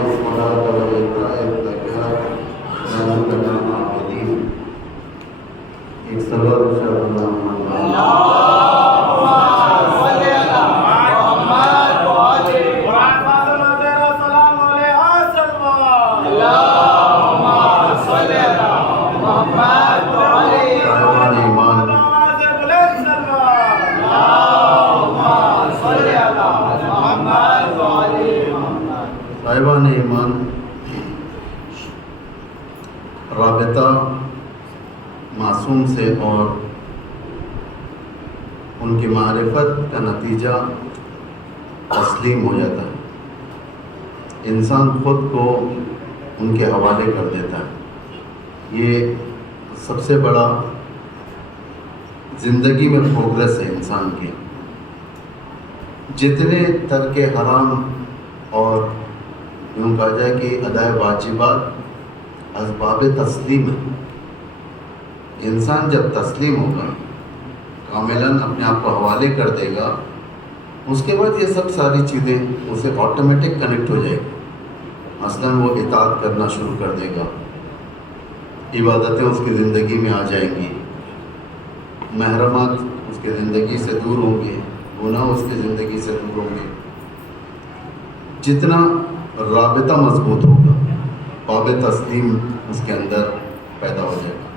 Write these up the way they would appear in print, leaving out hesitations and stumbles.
الصلاة وإيتاء الزكاة كانوا لنا عابدين. ایک سوال صاحبان ایمان، رابطہ معصوم سے اور ان کی معرفت کا نتیجہ تسلیم ہو جاتا ہے. انسان خود کو ان کے حوالے کر دیتا ہے. یہ سب سے بڑا زندگی میں پروگرس ہے انسان کی. جتنے ترک حرام اور یوں کہا جائے کہ ادائے واجبات اسباب تسلیم ہے. انسان جب تسلیم ہوگا، کاملاً اپنے آپ کو حوالے کر دے گا، اس کے بعد یہ سب ساری چیزیں اسے آٹومیٹک کنیکٹ ہو جائے گی. مثلاً وہ اطاعت کرنا شروع کر دے گا، عبادتیں اس کی زندگی میں آ جائیں گی، محرمات اس کی زندگی سے دور ہوں گے، گناہ اس کی زندگی سے دور ہوں گے. جتنا رابطہ مضبوط ہوگا، باب تسلیم اس کے اندر پیدا ہو جائے گا.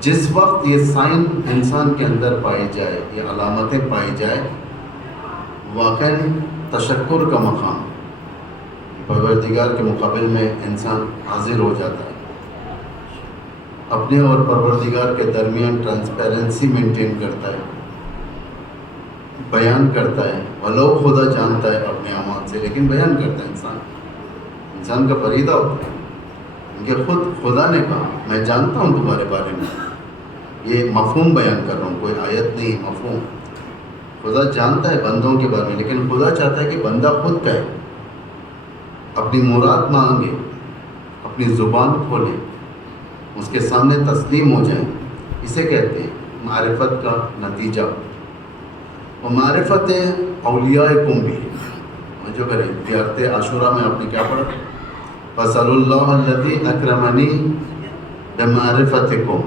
جس وقت یہ سائن انسان کے اندر پائی جائے، یہ علامتیں پائی جائے، واقعاً تشکر کا مقام پروردگار کے مقابل میں انسان حاضر ہو جاتا ہے. اپنے اور پروردگار کے درمیان ٹرانسپیرنسی مینٹین کرتا ہے، بیان کرتا ہے. ولو خدا جانتا ہے اپنے اعمال سے، لیکن بیان کرتا ہے. انسان کا فریضہ ہوتا ہے کہ خود خدا نے کہا میں جانتا ہوں تمہارے بارے میں. یہ مفہوم بیان کر رہا ہوں، کوئی آیت نہیں، مفہوم. خدا جانتا ہے بندوں کے بارے میں، لیکن خدا چاہتا ہے کہ بندہ خود کہے، اپنی مراد مانگے، اپنی زبان کھولے، اس کے سامنے تسلیم ہو جائیں. اسے کہتے ہیں معرفت کا نتیجہ. اور معرفت اولیاء قوم بھی جو کریں. زیارت عاشورہ میں آپ نے کیا پڑھا؟ فَصَلُ اللَّهَ الَّذِي أَكْرَمَنِي بِمَعْرِفَتِكُمْ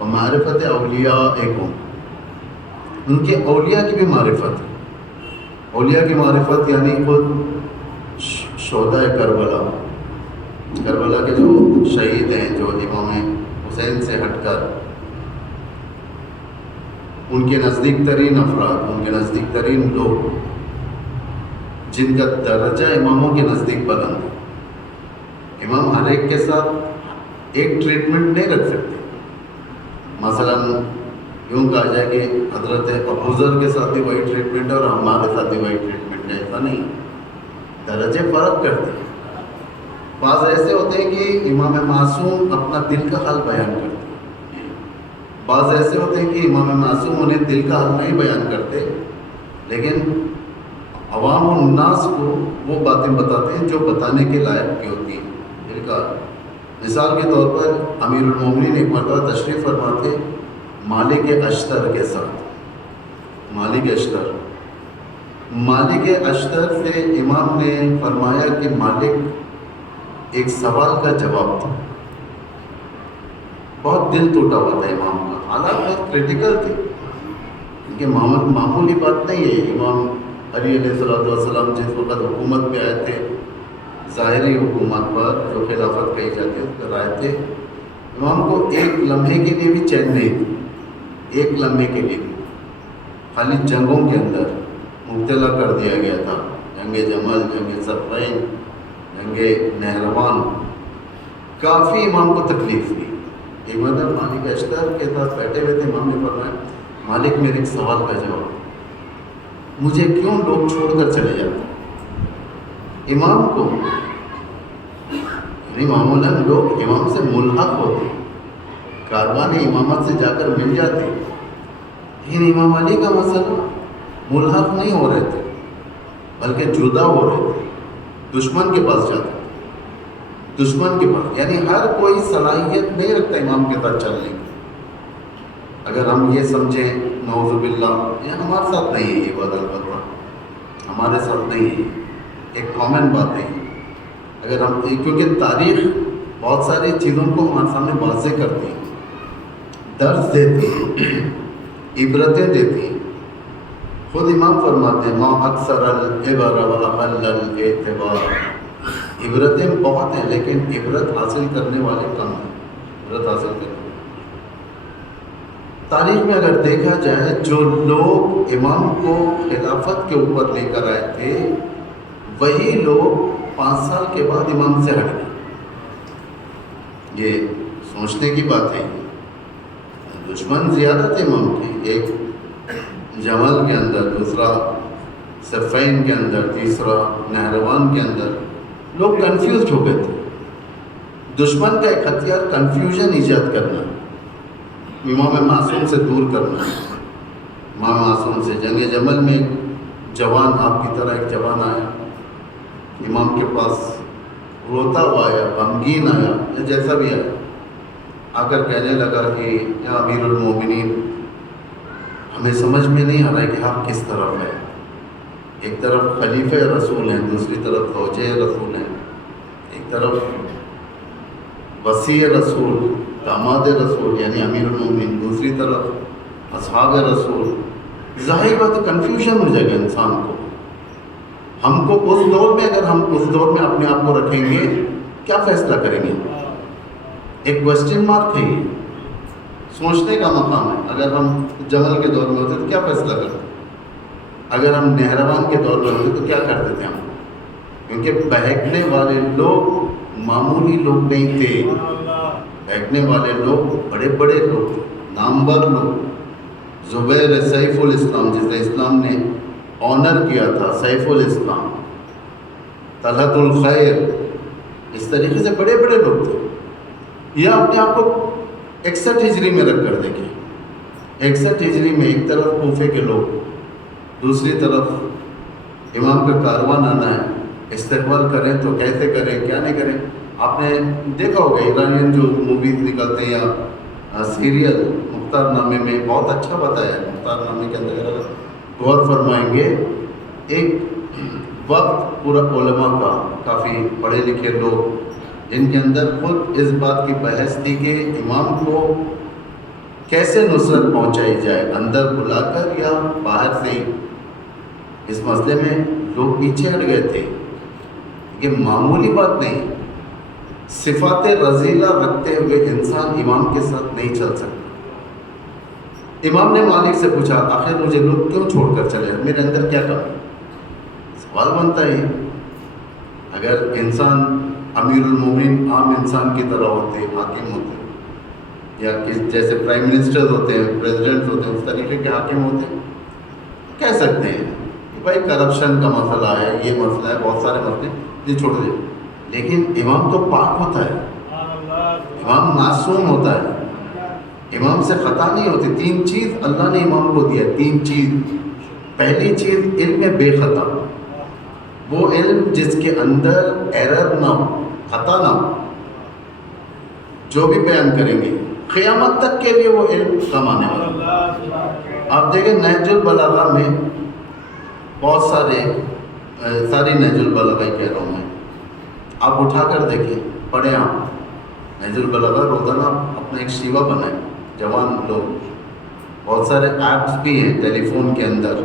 وَمَعْرِفَتِ أَوْلِيَائِكُمْ. ان کے اولیاء کی بھی معرفت. اولیاء کی معرفت یعنی خود شہدائے کربلا کے جو شہید ہیں، جو امام حسین سے ہٹ کر ان کے نزدیک ترین افراد، ان کے نزدیک ترین لوگ جن کا درجہ اماموں کے نزدیک بلند ہے. امام ہر ایک کے ساتھ ایک ٹریٹمنٹ نہیں رکھ سکتے. مثلا یوں کہا جائے کہ حضرت ابوذر کے ساتھ بھی وہی ٹریٹمنٹ ہے اور ہمارے ساتھ بھی وہی ٹریٹمنٹ ہے، ایسا نہیں. درجے فرق کرتے ہیں. بعض ایسے ہوتے ہیں کہ امام معصوم اپنا دل کا حال بیان کرتے ہیں. بعض ایسے ہوتے ہیں کہ امام معصوم انہیں دل کا حال نہیں بیان کرتے، لیکن عوام الناس کو وہ باتیں بتاتے ہیں جو بتانے کے لائق کی ہوتی ہیں. دل کا مثال کے طور پر امیر المومنین ایک مرتبہ تشریف فرما تھے مالک اشتر کے ساتھ. مالک اشتر سے امام نے فرمایا کہ مالک ایک سوال کا جواب تھا. بہت دل ٹوٹا ہوا تھا امام کا، حالات بہت کریٹیکل تھے، کیونکہ معمولی بات نہیں ہے. امام علی علیہ السلام جس وقت حکومت پہ آئے تھے، ظاہری حکومت پر جو خلافت کہی جاتی ہے اس پر آئے تھے. امام کو ایک لمحے کے لیے بھی چین نہیں تھی، ایک لمحے کے لیے بھی. خالی جنگوں کے اندر مبتلا کر دیا گیا تھا. جنگ جمل، جنگ صفین، جنگ نہروان، کافی امام کو تکلیف ہوئی. ایک مرتبہ مالک اشتر کے ساتھ بیٹھے ہوئے تھے. امام نے فرمایا مالک میرے ایک سوال کا جواب، مجھے کیوں لوگ چھوڑ کر چلے جاتے ہیں؟ امام کو یعنی معمولاً لوگ امام سے ملحق ہوتے، کاروان امامت سے جا کر مل جاتے، لیکن امام علی کا مسئلہ ملحق نہیں ہو رہے تھے، بلکہ جدا ہو رہے تھے. دشمن کے پاس جاتے، دشمن کے پاس. یعنی ہر کوئی صلاحیت نہیں رکھتا امام کے ساتھ چلنے کی. اگر ہم یہ سمجھیں نعوذ باللہ یہ ہمارے ساتھ نہیں ہے، یہ بات البتہ ہمارے ساتھ نہیں ہے. ایک کامن بات ہے اگر ہم، کیونکہ تاریخ بہت ساری چیزوں کو ہمارے سامنے واضح کرتی ہے، درس دیتی ہے، عبرتیں دیتی ہیں۔ خود امام فرماتے ہیں ما اکثر العبر واقل الاعتبار، عبرتیں بہت ہیں لیکن عبرت حاصل کرنے والے کم ہیں، عبرت حاصل کرنے۔ تاریخ میں اگر دیکھا جائے جو لوگ امام کو خلافت کے اوپر لے کر آئے تھے وہی لوگ 5 سال کے بعد امام سے ہٹ گئے۔ یہ سوچنے کی بات ہے۔ دشمن زیادہ تھے امام کے، ایک جمل کے اندر، دوسرا صفین کے اندر، تیسرا نہروان کے اندر، لوگ کنفیوزڈ ہو گئے تھے۔ دشمن کا ایک ہتھیار کنفیوژن ایجاد کرنا، امام معصوم سے دور کرنا۔ امام معصوم سے جنگ جمل میں ایک جوان، آپ کی طرح ایک جوان آیا امام کے پاس، روتا ہوا آیا، غمگین آیا، یا جیسا بھی آیا، آ کر کہنے لگا کہ یا امیر المومنین، ہمیں سمجھ میں نہیں آ رہا ہے کہ آپ کس طرف ہیں۔ ایک طرف خلیفہ رسول ہیں، دوسری طرف زوجہ رسول ہیں، ایک طرف وصی رسول، داماد رسول یعنی امیر المومنین، دوسری طرف اصحاب رسول۔ ظاہر بات کنفیوژن ہو جائے گا انسان کو۔ ہم کو اس دور میں، اگر ہم اس دور میں اپنے آپ کو رکھیں گے کیا فیصلہ کریں گے؟ ایک کوسچن مارک ہے، یہ سوچنے کا مقام ہے۔ اگر ہم جمل کے دور میں ہوتے تو کیا فیصلہ کرتے؟ اگر ہم نہروان کے دور میں ہوتے تو کیا کرتے تھے ہم؟ کیونکہ بہکنے والے لوگ معمولی لوگ نہیں تھے، بہکنے والے لوگ بڑے بڑے لوگ تھے، نامور لوگ۔ زبیر سیف الاسلام، جسے اسلام نے آنر کیا تھا، سیف الاسلام، طلحت الخیر، اس طریقے سے بڑے بڑے لوگ تھے۔ یہ اپنے آپ کو 61 ہجری میں رکھ کر دیکھیں، 61 ہجری میں ایک طرف کوفے کے لوگ، دوسری طرف امام کا کاروان آنا ہے، استقبال کریں تو کیسے کریں، کیا نہیں کریں۔ آپ نے دیکھا ہوگا ایرانین جو موویز نکلتے ہیں یا سیریل، مختار نامے میں بہت اچھا بتایا ہے۔ مختار نامے کے اندر اگر غور فرمائیں گے، ایک وقت پورا علماء کا، کافی پڑھے لکھے لوگ، جن کے اندر خود اس بات کی بحث تھی کہ امام کو کیسے نصرت پہنچائی جائے، اندر بلا کر یا باہر سے ہی۔ اس مسئلے میں لوگ پیچھے ہٹ گئے تھے۔ یہ معمولی بات نہیں، صفات رذیلہ رکھتے ہوئے انسان امام کے ساتھ نہیں چل سکتا۔ امام نے مالک سے پوچھا آخر مجھے لوگ کیوں چھوڑ کر چلے، میرے اندر کیا کمی؟ سوال بنتا ہے، اگر انسان امیر المومنین عام انسان کی طرح ہوتے، حاکم ہوتے، یا جیسے پرائم منسٹر ہوتے ہیں، پریزیڈنٹ ہوتے ہیں، اس طریقے کے حاکم ہوتے ہیں، کہہ سکتے ہیں کہ بھائی کرپشن کا مسئلہ ہے، یہ مسئلہ ہے، بہت سارے مسئلے، یہ چھوڑ دیں۔ لیکن امام تو پاک ہوتا ہے، امام معصوم ہوتا ہے، امام سے خطا نہیں ہوتی۔ 3 چیز اللہ نے امام کو دیا، 3 چیز۔ پہلی چیز علم بے خطا، وہ علم جس کے اندر ایرر نہ ہو، خطا نہ ہو۔ جو بھی بیان کریں گے قیامت تک کے لیے وہ علم کام آنے والا۔ آپ دیکھیں نہج البلاغہ میں بہت ساری نہج البلاغہ کہہ رہا ہوں میں، آپ اٹھا کر دیکھیں، پڑھیں آپ نہج البلاغہ، روزانہ اپنا ایک شیوا بنائیں۔ جوان لوگ، بہت سارے ایپس بھی ہیں ٹیلی فون کے اندر،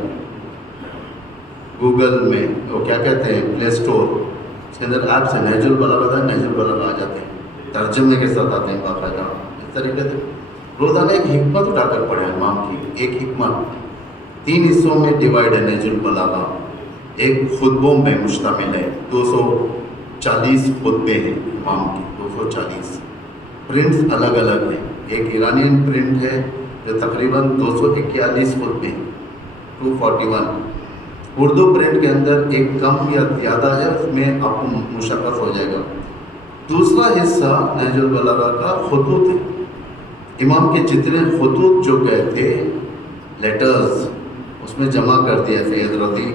گوگل میں وہ کیا کہتے ہیں، پلے اسٹور، اس کے اندر ایپس ہیں، نہج البلاغہ تھا، نہج البلاغہ آ جاتے ہیں، ترجمے کے ساتھ آتے ہیں باقاعدہ۔ اس طریقے سے روزانہ ایک حکمت اٹھا کر پڑھیں امام کی، ایک حکمت 3 حصوں میں ڈیوائڈ ہے نہج البلاغہ، ایک خطبوں میں مشتمل ہے، 240 خطبے ہیں امام کی، 240 پرنٹس الگ الگ ہیں۔ ایک ایرانین پرنٹ ہے جو تقریباً 241 خطبے ہیں، 241۔ اردو پرنٹ کے اندر ایک کم یا زیادہ ہے، اس میں آپ کو مشخص ہو جائے گا۔ دوسرا حصہ نہج البلاغہ کا خطوط ہے، امام کے جتنے خطوط جو گئے تھے، لیٹرز، اس میں جمع کر دیا سید رضی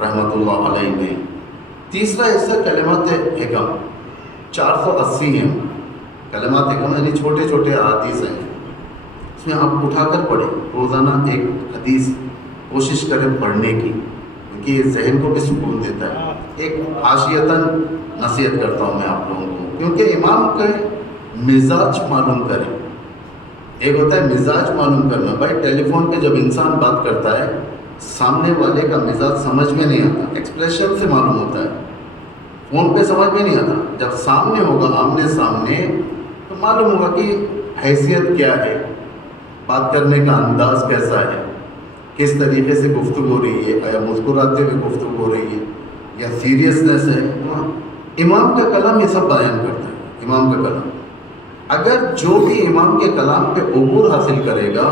رحمۃ اللہ علیہ نے۔ تیسرا حصہ کلمات حکم، 480 ہیں کلمات حکم، یعنی چھوٹے چھوٹے احادیث ہیں، اس میں آپ اٹھا کر پڑھیں، روزانہ ایک حدیث کوشش کریں پڑھنے کی، کہ ذہن کو بھی سکون دیتا ہے. ایک حاشیتاً نصیحت کرتا ہوں میں آپ لوگوں کو، کیونکہ امام کا مزاج معلوم کریں. ایک ہوتا ہے مزاج معلوم کرنا. بھائی ٹیلی فون پہ جب انسان بات کرتا ہے سامنے والے کا مزاج سمجھ میں نہیں آتا، ایکسپریشن سے معلوم ہوتا ہے. فون پہ سمجھ میں نہیں آتا، جب سامنے ہوگا آمنے سامنے تو معلوم ہوگا کہ حیثیت کیا ہے، بات کرنے کا انداز کیسا ہے، کس طریقے سے گفتگو ہو رہی ہے، یا مسکراتے ہوئے گفتگو ہو رہی ہے یا سیریسنیس ہے. امام کا کلام یہ سب بیان کرتا ہے. امام کا کلام اگر جو بھی امام کے کلام پہ عبور حاصل کرے گا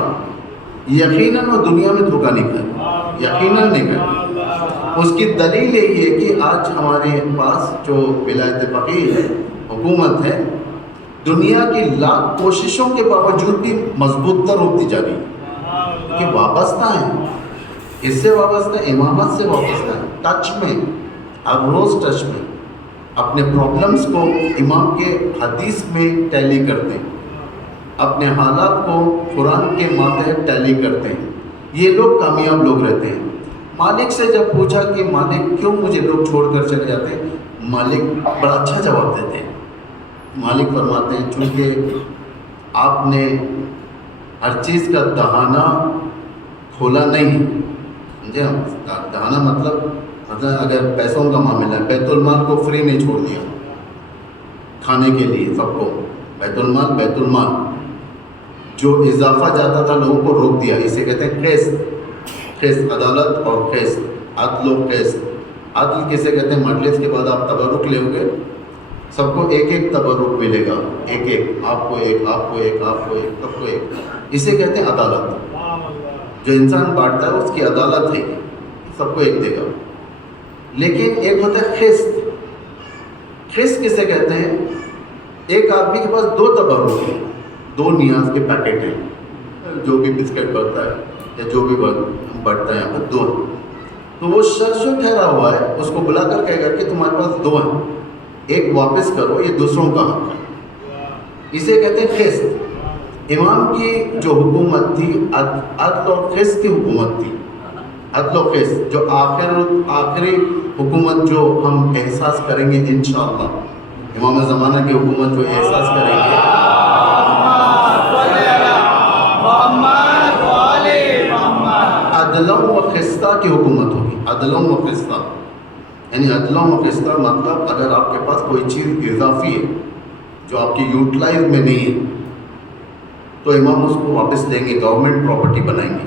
یقیناً وہ دنیا میں دھوکہ نہیں کرے، یقیناً نہیں کرے. اس کی دلیل یہی ہے کہ آج ہمارے پاس جو ولایت فقیہ ہے، حکومت ہے، دنیا کی لاکھ کوششوں کے باوجود بھی مضبوط تر ہوتی جا رہی ہے کہ وابستہ ہیں، اس سے وابستہ، امامت سے وابستہ ہیں، ٹچ میں، ہر روز ٹچ میں، اپنے پرابلمس کو امام کے حدیث میں ٹیلی کرتے ہیں، اپنے حالات کو قرآن کے ماتحت ٹیلی کرتے ہیں. یہ لوگ کامیاب لوگ رہتے ہیں. مالک سے جب پوچھا کہ مالک کیوں مجھے لوگ چھوڑ کر چلے جاتے ہیں، مالک بڑا اچھا جواب دیتے ہیں. مالک فرماتے ہیں چونکہ آپ نے ہر چیز کا دہانہ کھولا نہیں. سمجھے؟ دہانہ مطلب اگر پیسوں کا معاملہ ہے، بیت المال کو فری نہیں چھوڑ دیا کھانے کے لیے سب کو. بیت المال جو اضافہ جاتا تھا لوگوں کو روک دیا. اسے کہتے ہیں قسط، عدالت اور قسط، عدل و قسط. عدل کسے کہتے ہیں؟ مجلس کے بعد آپ تبرک لے گے، سب کو ایک ایک تبرک ملے گا، ایک ایک، آپ کو ایک، آپ کو ایک، آپ کو ایک، سب کو ایک. اسے کہتے ہیں عدالت. جو انسان بانٹتا ہے اس کی عدالت ہے، سب کو ایک دے گا. لیکن ایک ہوتا ہے قسط. قسط کسے کہتے ہیں؟ ایک آدمی کے پاس دو تبرک ہیں، دو نیاز کے پیکٹ ہیں، جو بھی بسکٹ بڑھتا ہے یا جو بھی بڑھتا ہے یہاں پر دو ہیں. تو وہ شخص جو ٹھہرا ہوا ہے اس کو بلا کر کہے گا کہ تمہارے پاس دو ہیں، ایک واپس کرو، یہ دوسروں کا حق ہے. اسے کہتے ہیں قسط. امام کی جو حکومت تھی عدل و قسط کی حکومت تھی. عدل و قسط جو آخری حکومت جو ہم احساس کریں گے انشاءاللہ، امام زمانہ کی حکومت جو احساس کریں گے، عدل و قسط کی حکومت ہوگی. عدل و قسط یعنی عدل و قسط مطلب اگر آپ کے پاس کوئی چیز اضافی ہے جو آپ کی یوٹیلائز میں نہیں ہے تو امام اس کو واپس لیں گے، گورنمنٹ پراپرٹی بنائیں گے.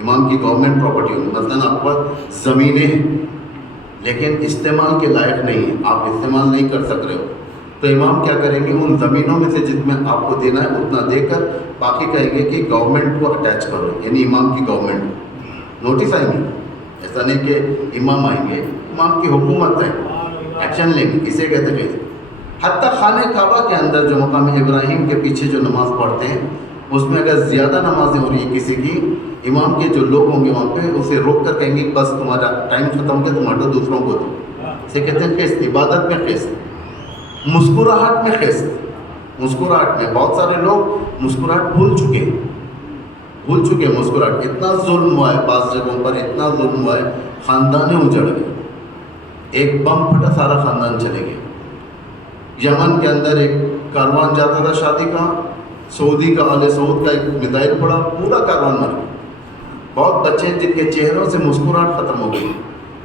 امام کی گورنمنٹ پراپرٹی ہوگی. مثلاً آپ کے پاس زمینیں ہیں لیکن استعمال کے لائق نہیں ہیں، آپ استعمال نہیں کر سک رہے ہو، تو امام کیا کریں گے؟ ان زمینوں میں سے جتنا آپ کو دینا ہے اتنا دے کر باقی کہیں گے کہ گورنمنٹ کو اٹیچ کرو، یعنی امام کی گورنمنٹ. نوٹس آئیں گے، ایسا نہیں کہ امام آئیں گے، امام کی حکومت ہے، ایکشن لیں گے. اسے کہتے ہیں حتیٰ خانہ کعبہ کے اندر جو مقام ابراہیم کے پیچھے جو نماز پڑھتے ہیں اس میں اگر زیادہ نمازیں ہو رہی ہیں کسی کی، امام کے جو لوگ ہوں گے وہاں پہ اسے روک کر کہیں گے بس تمہارا ٹائم ختم ہو گیا، تم ہٹو، دوسروں کو دو. اسے کہتے ہیں قسط. عبادت میں قسط، مسکراہٹ میں قسط. مسکراہٹ میں بہت سارے لوگ مسکراہٹ بھول چکے ہیں. مسکراہٹ اتنا ظلم ہوا ہے، بعض جگہوں پر اتنا ظلم ہوا ہے، خاندانیں اجڑ گئے. ایک بم پھٹا، سارا خاندان چلے گئے. یمن کے اندر ایک کاروان جاتا تھا شادی کا، سعودی کا، آل سعود کا ایک میزائل پڑا، پورا کاروان مر گیا. بہت بچے جن کے چہروں سے مسکراہٹ ختم ہو گئی.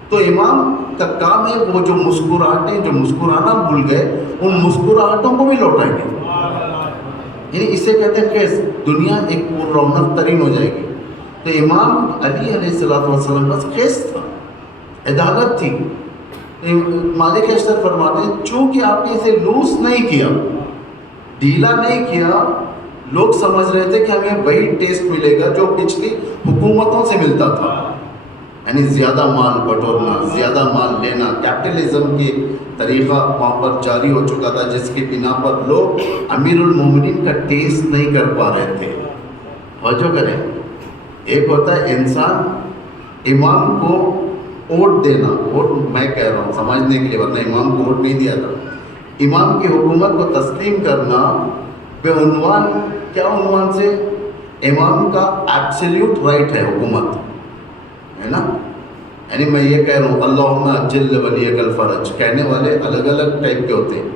تو امام کا کام ہے وہ جو مسکراہٹیں، جو مسکرانا بھول گئے، ان مسکراہٹوں کو بھی لوٹائیں گے. یعنی اسے کہتے ہیں قسط. دنیا ایک پر رونق ترین ہو جائے گی. تو امام علی علیہ الصلوۃ والسلام بس قسط تھا، عدالت تھی. مالک اشتر فرماتے ہیں چونکہ آپ نے اسے لوس نہیں کیا، ڈھیلا نہیں کیا، لوگ سمجھ رہے تھے کہ ہمیں وہی ٹیسٹ ملے گا جو پچھلی حکومتوں سے ملتا تھا، یعنی زیادہ مال بٹورنا، زیادہ مال لینا. کیپٹلزم کی طریقہ وہاں پر جاری ہو چکا تھا جس کی بنا پر لوگ امیر المومنین کا ٹیسٹ نہیں کر پا رہے تھے. توجہ کریں، ایک ہوتا ہے انسان امام کو ووٹ دینا، ووٹ میں کہہ رہا ہوں سمجھنے کے لیے، ورنہ امام کو ووٹ نہیں دیا تھا. امام کی حکومت کو تسلیم کرنا بے عنوان، کیا عنوان سے؟ امام کا ایبسلیوٹ رائٹ ہے حکومت، ہے نا. یعنی میں یہ کہہ رہا ہوں اللہم عجل ولیک الفرج، کہنے والے الگ الگ ٹائپ کے ہوتے ہیں.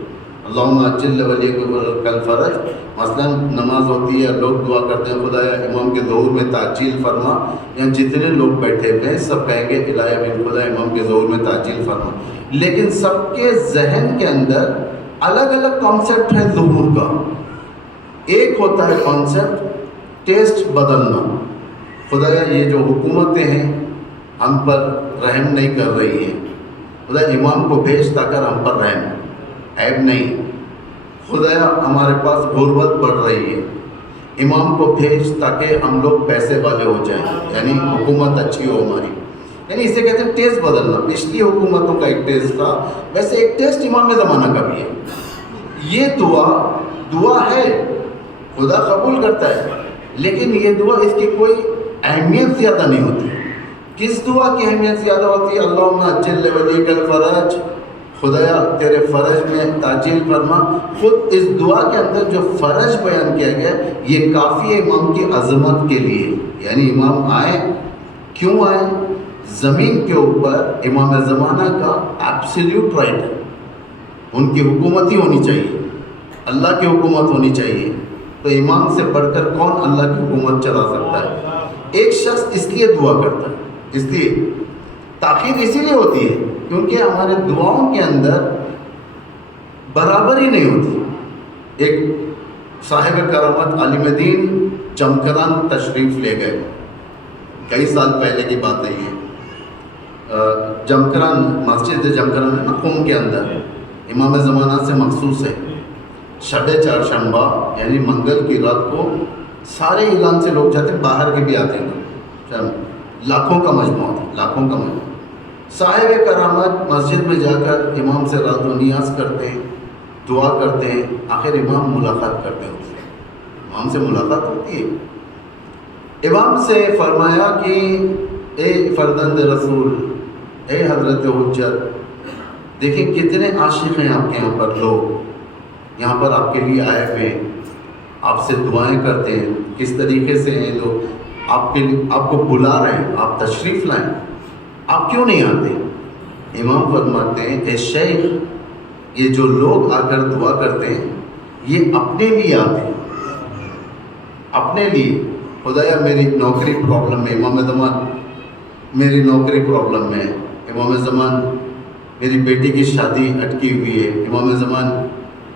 اللہم عجل ولیک الفرج، مثلا نماز ہوتی ہے، لوگ دعا کرتے ہیں خدایا امام کے ظہور میں تعجیل فرما، یا جتنے لوگ بیٹھے ہوئے ہیں سب کہیں گے الہی من خدا امام کے ظہور میں تعجیل فرما. لیکن سب کے ذہن کے اندر الگ الگ کانسیپٹ ہے ظہور کا. ایک ہوتا ہے کانسیپٹ ٹیسٹ بدلنا، خدایا یہ جو حکومتیں ہیں ہم پر رحم نہیں کر رہی ہیں، خدا امام کو بھیج تاکہ ہم پر رحم، عیب نہیں. خدایا ہمارے پاس غربت بڑھ رہی ہے، امام کو بھیج تاکہ ہم لوگ پیسے والے ہو جائیں، یعنی حکومت اچھی ہو ہماری. یعنی اسے کہتے ہیں ٹیسٹ بدلنا. پچھلی حکومتوں کا ایک ٹیسٹ تھا، ویسے ایک ٹیسٹ امام زمانہ کا بھی ہے. یہ دعا ہے، خدا قبول کرتا ہے، لیکن یہ دعا اس کی کوئی اہمیت زیادہ نہیں ہوتی. کس دعا کی اہمیت زیادہ ہوتی ہے؟ اللہم عجل ولیک الفرج، خدایا تیرے فرج میں تعجیل فرما. خود اس دعا کے اندر جو فرج بیان کیا گیا یہ کافی ہے امام کی عظمت کے لیے. یعنی امام آئے، کیوں آئے؟ زمین کے اوپر امام زمانہ کا ایبسلیوٹ رائٹ ہے، ان کی حکومت ہی ہونی چاہیے، اللہ کی حکومت ہونی چاہیے. تو امام سے بڑھ کر کون اللہ کی حکومت چلا سکتا ہے؟ ایک شخص اس لیے دعا کرتا ہے، اس لیے تاخیر اسی لیے ہوتی ہے کیونکہ ہمارے دعاؤں کے اندر برابری نہیں ہوتی. ایک صاحب کرامت عالم دین جمکران تشریف لے گئے، کئی سال پہلے کی بات ہے یہ. جمکران مسجد جمکران ہے نا قم کے اندر، امام زمانہ سے مخصوص ہے. شب چہارشنبہ یعنی منگل کی رات کو سارے ایران سے لوگ جاتے ہیں، باہر کے بھی آتے ہیں، لاکھوں کا مجموعہ تھا، لاکھوں کا مجموعہ. صاحب کرامت مسجد میں جا کر امام سے راز و نیاز کرتے ہیں، دعا کرتے ہیں. آخر امام ملاقات کرتے ہیں، امام سے ملاقات ہوتی ہے. امام سے فرمایا کہ اے فرزند رسول، اے حضرت حجت، دیکھیں کتنے عاشق ہیں آپ کے یہاں پر لوگ، یہاں پر آپ کے لیے آئے ہوئے ہیں، آپ سے دعائیں کرتے ہیں. کس طریقے سے ہیں لوگ، آپ کو بلا رہے ہیں، آپ تشریف لائیں، آپ کیوں نہیں آتے؟ امام فرماتے ہیں اے شیخ، یہ جو لوگ آ کر دعا کرتے ہیں یہ اپنے لیے آتے ہیں، اپنے لیے. خدایا میری نوکری پرابلم میں، امام زمان میری نوکری پرابلم میں، امام زمان میری بیٹی کی شادی اٹکی ہوئی ہے، امام زمان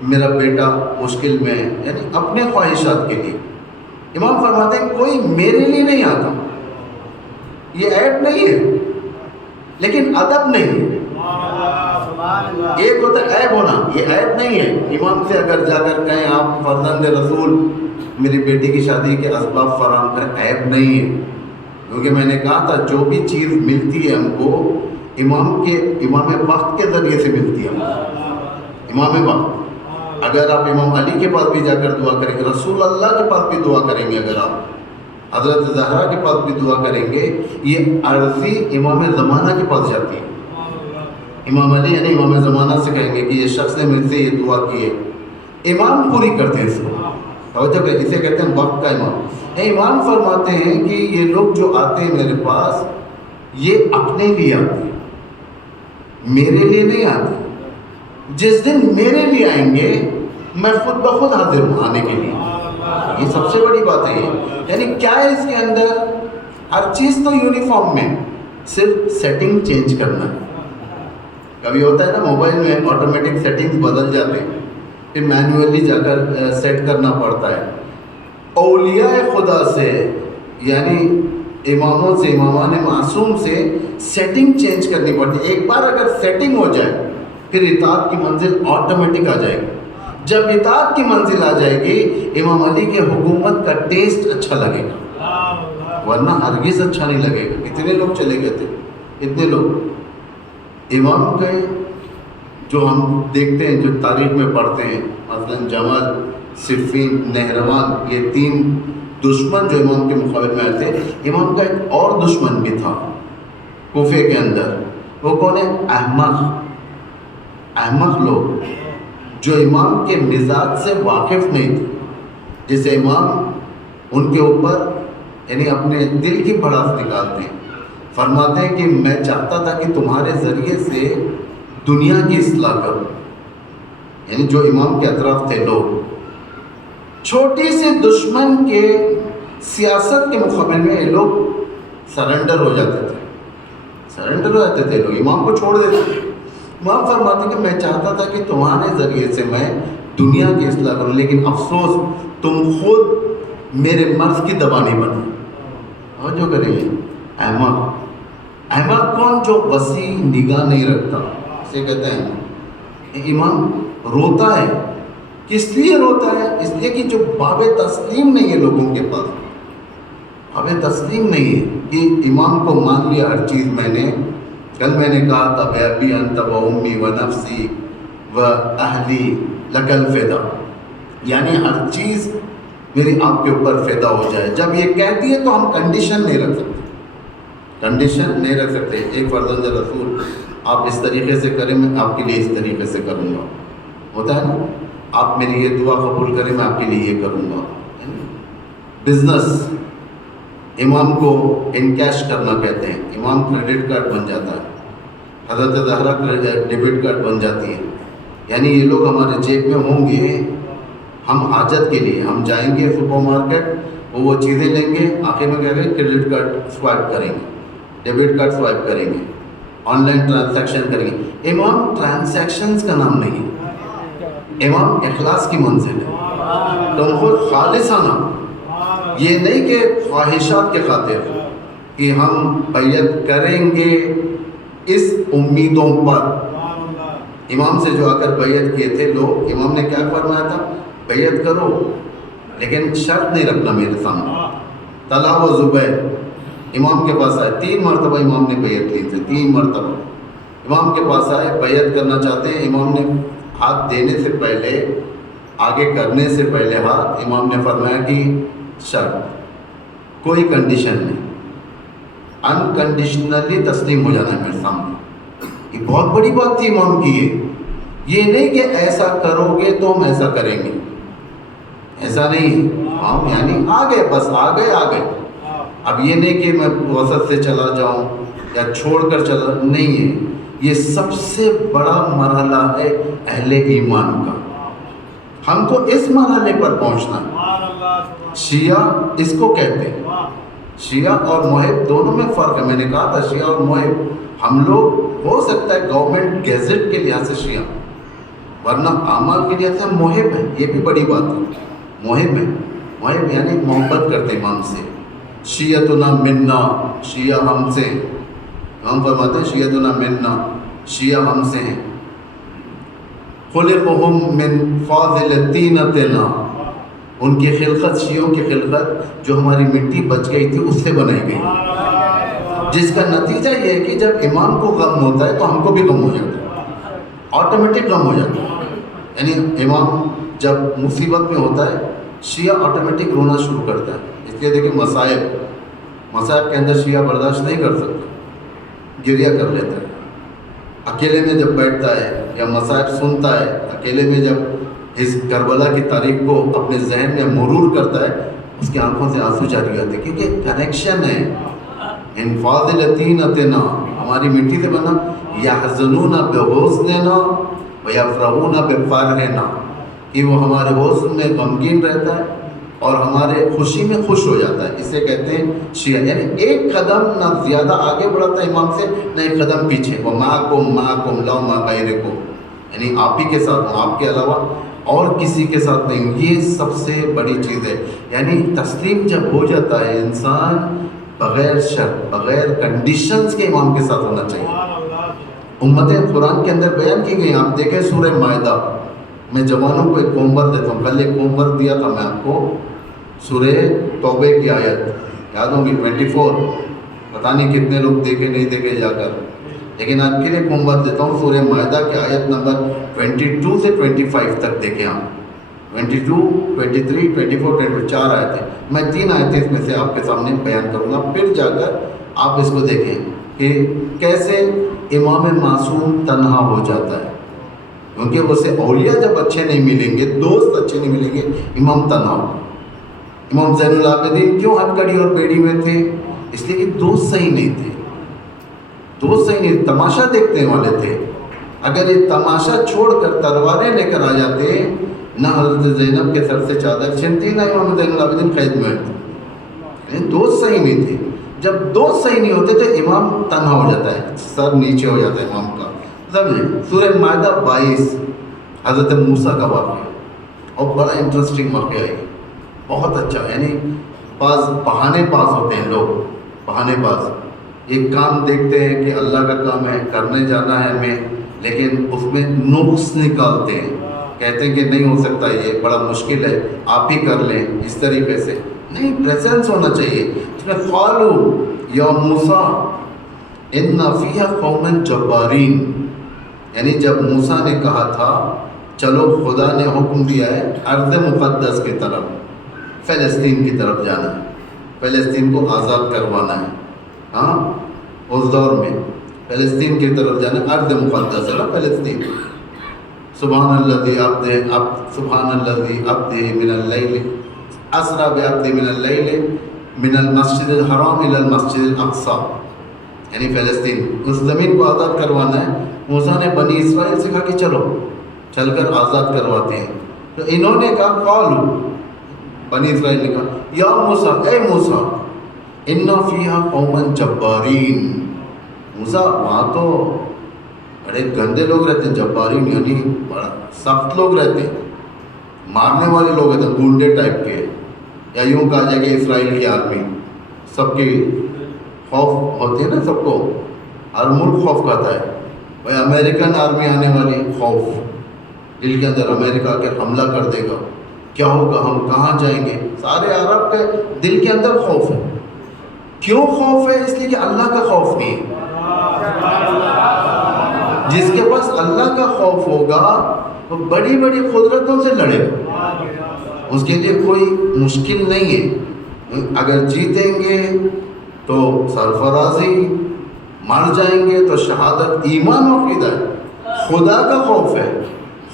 میرا بیٹا مشکل میں ہے. یعنی اپنے خواہشات کے لیے. امام فرماتے ہیں کوئی میرے لیے نہیں آتا، یہ عیب نہیں ہے لیکن ادب نہیں ہے. ایک ہوتا ہے عیب ہونا، یہ عیب نہیں ہے. امام سے اگر جا کر کہیں آپ فرزند رسول میری بیٹی کی شادی کے اسباب فراہم کریں، عیب نہیں ہے. کیونکہ میں نے کہا تھا جو بھی چیز ملتی ہے ہم کو امام وقت کے ذریعے سے ملتی ہے. امام وقت، اگر آپ امام علی کے پاس بھی جا کر دعا کریں گے، رسول اللہ کے پاس بھی دعا کریں گے، اگر آپ حضرت زہرا کے پاس بھی دعا کریں گے، یہ عرضی امام زمانہ کے پاس جاتی ہے. امام علی یعنی امام زمانہ سے کہیں گے کہ یہ شخص نے مجھ سے یہ دعا کی ہے، امام پوری کرتے ہیں اس کو. توجہ کریں، اسے کہتے ہیں وقت کا امام. امام فرماتے ہیں کہ یہ لوگ جو آتے ہیں میرے پاس یہ اپنے لیے آتے ہیں، میرے لیے نہیں آتے. جس دن میرے لیے آئیں گے میں خود بخود حاضر ہوں آنے کے لیے. یہ سب سے بڑی بات ہے. یعنی کیا ہے اس کے اندر؟ ہر چیز تو یونیفارم میں، صرف سیٹنگ چینج کرنا ہے. کبھی ہوتا ہے نا موبائل میں آٹومیٹک سیٹنگز بدل جاتے ہیں، پھر مینولی جا کر سیٹ کرنا پڑتا ہے. اولیاء خدا سے یعنی اماموں سے، امامان معصوم سے سیٹنگ چینج کرنی پڑتی ہے. ایک بار اگر سیٹنگ ہو جائے پھر اطاعت کی منزل آٹومیٹک آ جائے گی. جب اطاعت کی منزل آ جائے گی امام علی کے حکومت کا ٹیسٹ اچھا لگے گا، ورنہ ہرگز اچھا نہیں لگے گا. کتنے لوگ چلے گئے تھے، اتنے لوگ. امام کے جو ہم دیکھتے ہیں، جو تاریخ میں پڑھتے ہیں، مثلا جمل، صفین، نہروان، یہ 3 دشمن جو امام کے مقابلے میں آئے تھے. امام کا ایک اور دشمن بھی تھا کوفے کے اندر. وہ کون ہے؟ احمق لوگ جو امام کے مزاج سے واقف نہیں تھے. جسے امام ان کے اوپر یعنی اپنے دل کی بھڑاس نکالتے ہیں. فرماتے ہیں کہ میں چاہتا تھا کہ تمہارے ذریعے سے دنیا کی اصلاح کروں. یعنی جو امام کے اطراف تھے لوگ چھوٹی سے دشمن کے سیاست کے مقابلے میں یہ لوگ سرنڈر ہو جاتے تھے لوگ امام کو چھوڑ دیتے تھے. امام فرماتے ہیں کہ میں چاہتا تھا کہ تمہارے ذریعے سے میں دنیا کی اصلاح کروں، لیکن افسوس تم خود میرے مرض کی دوا نہیں بنے. اور جو کریں گے احمق کون؟ جو وسیع نگاہ نہیں رکھتا، اسے کہتے ہیں. امام روتا ہے، کس لیے روتا ہے؟ اس لیے کہ جو باب تسلیم نہیں ہے لوگوں کے پاس، باب تسلیم نہیں ہے کہ امام کو مان لیا ہر چیز. کل میں نے کہا تھا بے ابی انت و امی و نفسی و اہلی لک الفدا، یعنی ہر چیز میری آپ کے اوپر فدا ہو جائے. جب یہ کہتی ہے تو ہم کنڈیشن نہیں رکھ سکتے. ایک فرزند رسول آپ اس طریقے سے کریں میں آپ کے لیے اس طریقے سے کروں گا، ہوتا ہے نا. آپ میری یہ دعا قبول کریں میں آپ کے لیے یہ کروں گا. بزنس امام کو انکیش کرنا کہتے ہیں. امام کریڈٹ کارڈ بن جاتا ہے، حضرت زہرا ڈیبٹ کارڈ بن جاتی ہے. یعنی یہ لوگ ہمارے جیب میں ہوں گے، ہم حاجت کے لیے ہم جائیں گے سپر مارکیٹ، وہ چیزیں لیں گے، آخر میں کہہ رہے کریڈٹ کارڈ سوائپ کریں گے، ڈیبٹ کارڈ سوائپ کریں گے، آن لائن ٹرانزیکشن کریں گے. امام ٹرانزیکشنز کا نام نہیں ہے، امام اخلاص کی منزل ہے. تم خود خالصانہ، یہ نہیں کہ خواہشات کے خاطر کہ ہم بیعت کریں گے اس امیدوں پر. امام سے جو آ کر بیعت کیے تھے لوگ، امام نے کیا فرمایا تھا؟ بیعت کرو لیکن شرط نہیں رکھنا میرے سامنے. طلحہ و زبیر امام کے پاس آئے، 3 مرتبہ امام نے بیعت لی تھی، 3 مرتبہ امام کے پاس آئے، بیعت کرنا چاہتے ہیں. امام نے ہاتھ دینے سے پہلے، آگے کرنے سے پہلے ہاتھ، امام نے فرمایا کہ شرط، کوئی کنڈیشن نہیں، انکنڈیشنلی تسلیم ہو جانا ہے میرے سامنے. یہ بہت بڑی بات تھی امام کی. یہ نہیں کہ ایسا کرو گے تو ہم ایسا کریں گے، ایسا نہیں. ہم یعنی آگے، بس آگے. اب یہ نہیں کہ میں وسط سے چلا جاؤں یا چھوڑ کر چلا، نہیں ہے. یہ سب سے بڑا مرحلہ ہے اہل ایمان کا. ہم کو اس مرحلے پر پہنچنا ہے. شیعہ اس کو کہتے ہیں. شیعہ اور محب دونوں میں فرق ہے. میں نے کہا تھا شیعہ اور محب، ہم لوگ ہو سکتا ہے گورنمنٹ گیزٹ کے لحاظ سے شیعہ، ورنہ اعمال کے لحاظ سے محب ہے. یہ بھی بڑی بات ہے. محب ہے، محب یعنی محبت کرتے امام سے. شیعتنا منا، شیعہ ہم سے. ہم فرماتے ہیں شیعتنا منا، شیعہ ہم سے ہیں. خلقہم من فاضل طینتنا، ان کی خلقت، شیعوں کی خلقت جو ہماری مٹی بچ گئی تھی اس سے بنائی گئی، جس کا نتیجہ یہ ہے کہ جب امام کو غم ہوتا ہے تو ہم کو بھی غم ہو جاتا ہے، آٹومیٹک غم ہو جاتا ہے. یعنی امام جب مصیبت میں ہوتا ہے شیعہ آٹومیٹک رونا شروع کرتا ہے. اس لیے دیکھیں مصائب کے اندر شیعہ برداشت نہیں کر سکتا، گریہ کر لیتا ہے. اکیلے میں جب بیٹھتا ہے یا مصائب سنتا ہے، اکیلے میں جب اس کربلا کی تاریخ کو اپنے ذہن میں مرور کرتا ہے، اس کی آنکھوں سے آنسو جاری ہوتے ہیں، کیونکہ کنیکشن ہے. ان فاضل طینتنا، ہماری مٹی سے بنا. یحزنون بحزننا ویفرحون بفرحنا، کہ وہ ہمارے حزن میں غمگین رہتا ہے اور ہمارے خوشی میں خوش ہو جاتا ہے. اسے کہتے ہیں شیعہ. یعنی ایک قدم نہ زیادہ آگے بڑھتا ہے امام سے، نہ ایک قدم پیچھے. وہ معکم لا مع غیرکم، یعنی آپ ہی کے ساتھ ہوں، آپ کے علاوہ اور کسی کے ساتھ نہیں. یہ سب سے بڑی چیز ہے. یعنی تسلیم جب ہو جاتا ہے انسان، بغیر شرط، بغیر کنڈیشنز کے امام کے ساتھ ہونا چاہیے. امتیں قرآن کے اندر بیان کی گئی. آپ دیکھیں سورہ مائدہ. میں جوانوں کو ایک ہوم ورک دیتا ہوں. کل ایک ہوم ورک دیا تھا میں آپ کو، سورہ توبہ کی آیت یاد ہوگی 24. پتہ نہیں کتنے لوگ دیکھے نہیں دیکھے جا کر، لیکن آپ کے لیے ایک ہوم ورک دیتا ہوں. سورہ مائدہ کی آیت نمبر 22 سے 25 تک دیکھیں آپ. 22, 23, 24, 24 آیتیں. میں 3 آیتیں اس میں سے آپ کے سامنے بیان کروں گا، پھر جا کر آپ اس کو دیکھیں کہ کیسے امام معصوم تنہا ہو جاتا ہے. کیونکہ اسے اولیاء جب اچھے نہیں ملیں گے، دوست اچھے نہیں ملیں گے، امام تنہا ہو. امام زین العابدین کیوں ہتھ کڑی اور بیڑی میں تھے؟ اس لیے کہ دوست صحیح نہیں تھے. دوست صحیح نہیں، تماشا دیکھنے والے تھے. اگر یہ تماشا چھوڑ کر تلواریں لے کر آ جاتے نہ حضرت زینب کے سر سے چادر چھنتی نہ امام زین العابدین قید میں ہوتے. دوست صحیح نہیں تھے. جب دوست صحیح نہیں ہوتے تو امام تنہا ہو جاتا ہے، سر نیچے ہو جاتا ہے امام کا. سمجھیں؟ سورہ مائدہ 22 حضرت موسیٰ کا واقعہ اور بڑا انٹرسٹنگ واقعہ ہے، بہت اچھا. یعنی بعض بہانے باز ہوتے ہیں لوگ، بہانے باز ایک کام دیکھتے ہیں کہ اللہ کا کام ہے، کرنے جانا ہے ہمیں، لیکن اس میں نقص نکالتے ہیں، کہتے ہیں کہ نہیں ہو سکتا، یہ بڑا مشکل ہے، آپ ہی کر لیں. اس طریقے سے نہیں، پریزنس ہونا چاہیے. اس میں قالوا یا موسیٰ ان فیہا قوما جبارین، یعنی جب موسیٰ نے کہا تھا چلو خدا نے حکم دیا ہے ارض مقدس کی طرف، فلسطین کی طرف جانا ہے، فلسطین کو آزاد کروانا ہے. ہاں اس دور میں فلسطین کی طرف جانا، ارض مقدس ہے فلسطین. سبحان الذی سبحان الذی عبدہ من اللیل اسریٰ بعبدہ من اللیل من المسجد الحرام الی المسجد الاقصی، یعنی فلسطین، اس زمین کو آزاد کروانا ہے. موسیٰ نے بنی اسرائیل سے کہا کہ چلو چل کر آزاد کرواتے ہیں. تو انہوں نے کہا قالوا، بنی اسرائیل نے کہا یا موسیٰ، اے موسیٰ ان فیہا قوما جبارین. موسیٰ وہاں تو بڑے گندے لوگ رہتے ہیں، جبارین یعنی بڑا سخت لوگ رہتے ہیں، مارنے والے لوگ رہتے ہیں، گونڈے ٹائپ کے، یا یوں کہا جائے کہ اسرائیل کی آرمی سب کی خوف ہوتی ہے نا، سب کو ہر ملک خوف کھاتا ہے. بھائی امریکن آرمی آنے والی، خوف دل کے اندر، امریکہ کے حملہ کر دے گا، کیا ہوگا، ہم کہاں جائیں گے. سارے عرب کے دل کے اندر خوف ہے. کیوں خوف ہے؟ اس لیے کہ اللہ کا خوف نہیں ہے. جس کے پاس اللہ کا خوف ہوگا وہ بڑی بڑی قدرتوں سے لڑے گا، اس کے لیے کوئی مشکل نہیں ہے. اگر جیتیں گے تو سرفرازی، مر جائیں گے تو شہادت. ایمان و عقیدہ ہے، خدا کا خوف ہے.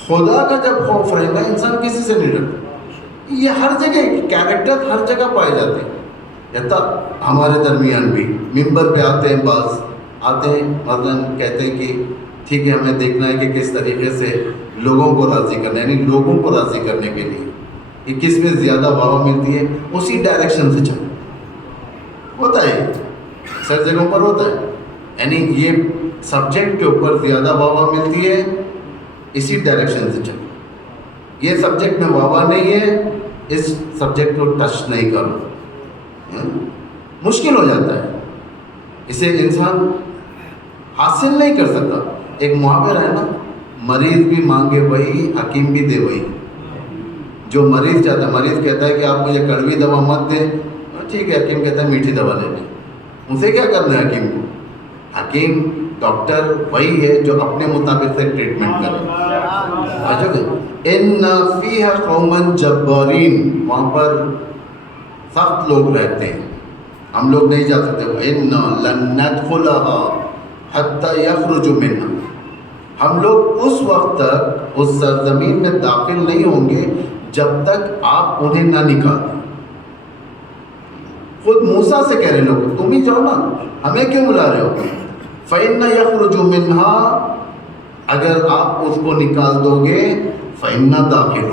خدا کا جب خوف رہے گا انسان کسی سے نہیں ڈرتا. یہ ہر جگہ کیریکٹر ہر جگہ پائے جاتے ہیں. ہمارے درمیان بھی ممبر پہ آتے ہیں، بعض آتے ہیں مثلاً کہتے ہیں کہ ٹھیک ہے ہمیں دیکھنا ہے کہ کس طریقے سے لوگوں کو راضی کرنا ہے، یعنی لوگوں کو راضی کرنے کے لیے کہ کس میں زیادہ واہ ملتی ہے اسی ڈائریکشن سے چلو. ہوتا ہے سر جگہوں پر ہوتا ہے، یعنی یہ سبجیکٹ کے اوپر زیادہ واہ ملتی ہے اسی ڈائریکشن سے چلو. یہ سبجیکٹ میں واہ نہیں ہے، اس سبجیکٹ کو ٹچ نہیں کرو، مشکل ہو جاتا ہے. اسے انسان حاصل نہیں کر سکتا. ایک محاورہ ہے نا، مریض بھی مانگے وہی، حکیم بھی دے وہی. جو مریض چاہتا ہے، مریض کہتا ہے کہ آپ مجھے کڑوی دوا مت دیں، ٹھیک ہے، حکیم کہتا ہے میٹھی دوا لے لیں. اسے کیا کرنا ہے حکیم کو؟ حکیم ڈاکٹر وہی ہے جو اپنے مطابق سے ٹریٹمنٹ کرے. ان فیہا قوما جبارین، وہاں پر سخت لوگ رہتے ہیں، ہم لوگ نہیں جا سکتے. انا لن ندخلها حتی یخرجوا منها، ہم لوگ اس وقت تک اس سرزمین میں داخل نہیں ہوں گے جب تک آپ انہیں نہ نکال دیں. خود موسیٰ سے کہہ رہے لوگ تم ہی جاؤ نا، ہمیں کیوں بلا رہے ہو. فَإِنَّ يَخْرُجُ مِنْهَا، اگر آپ اس کو نکال دو گے فَإِنَّ دَاخِلٌ،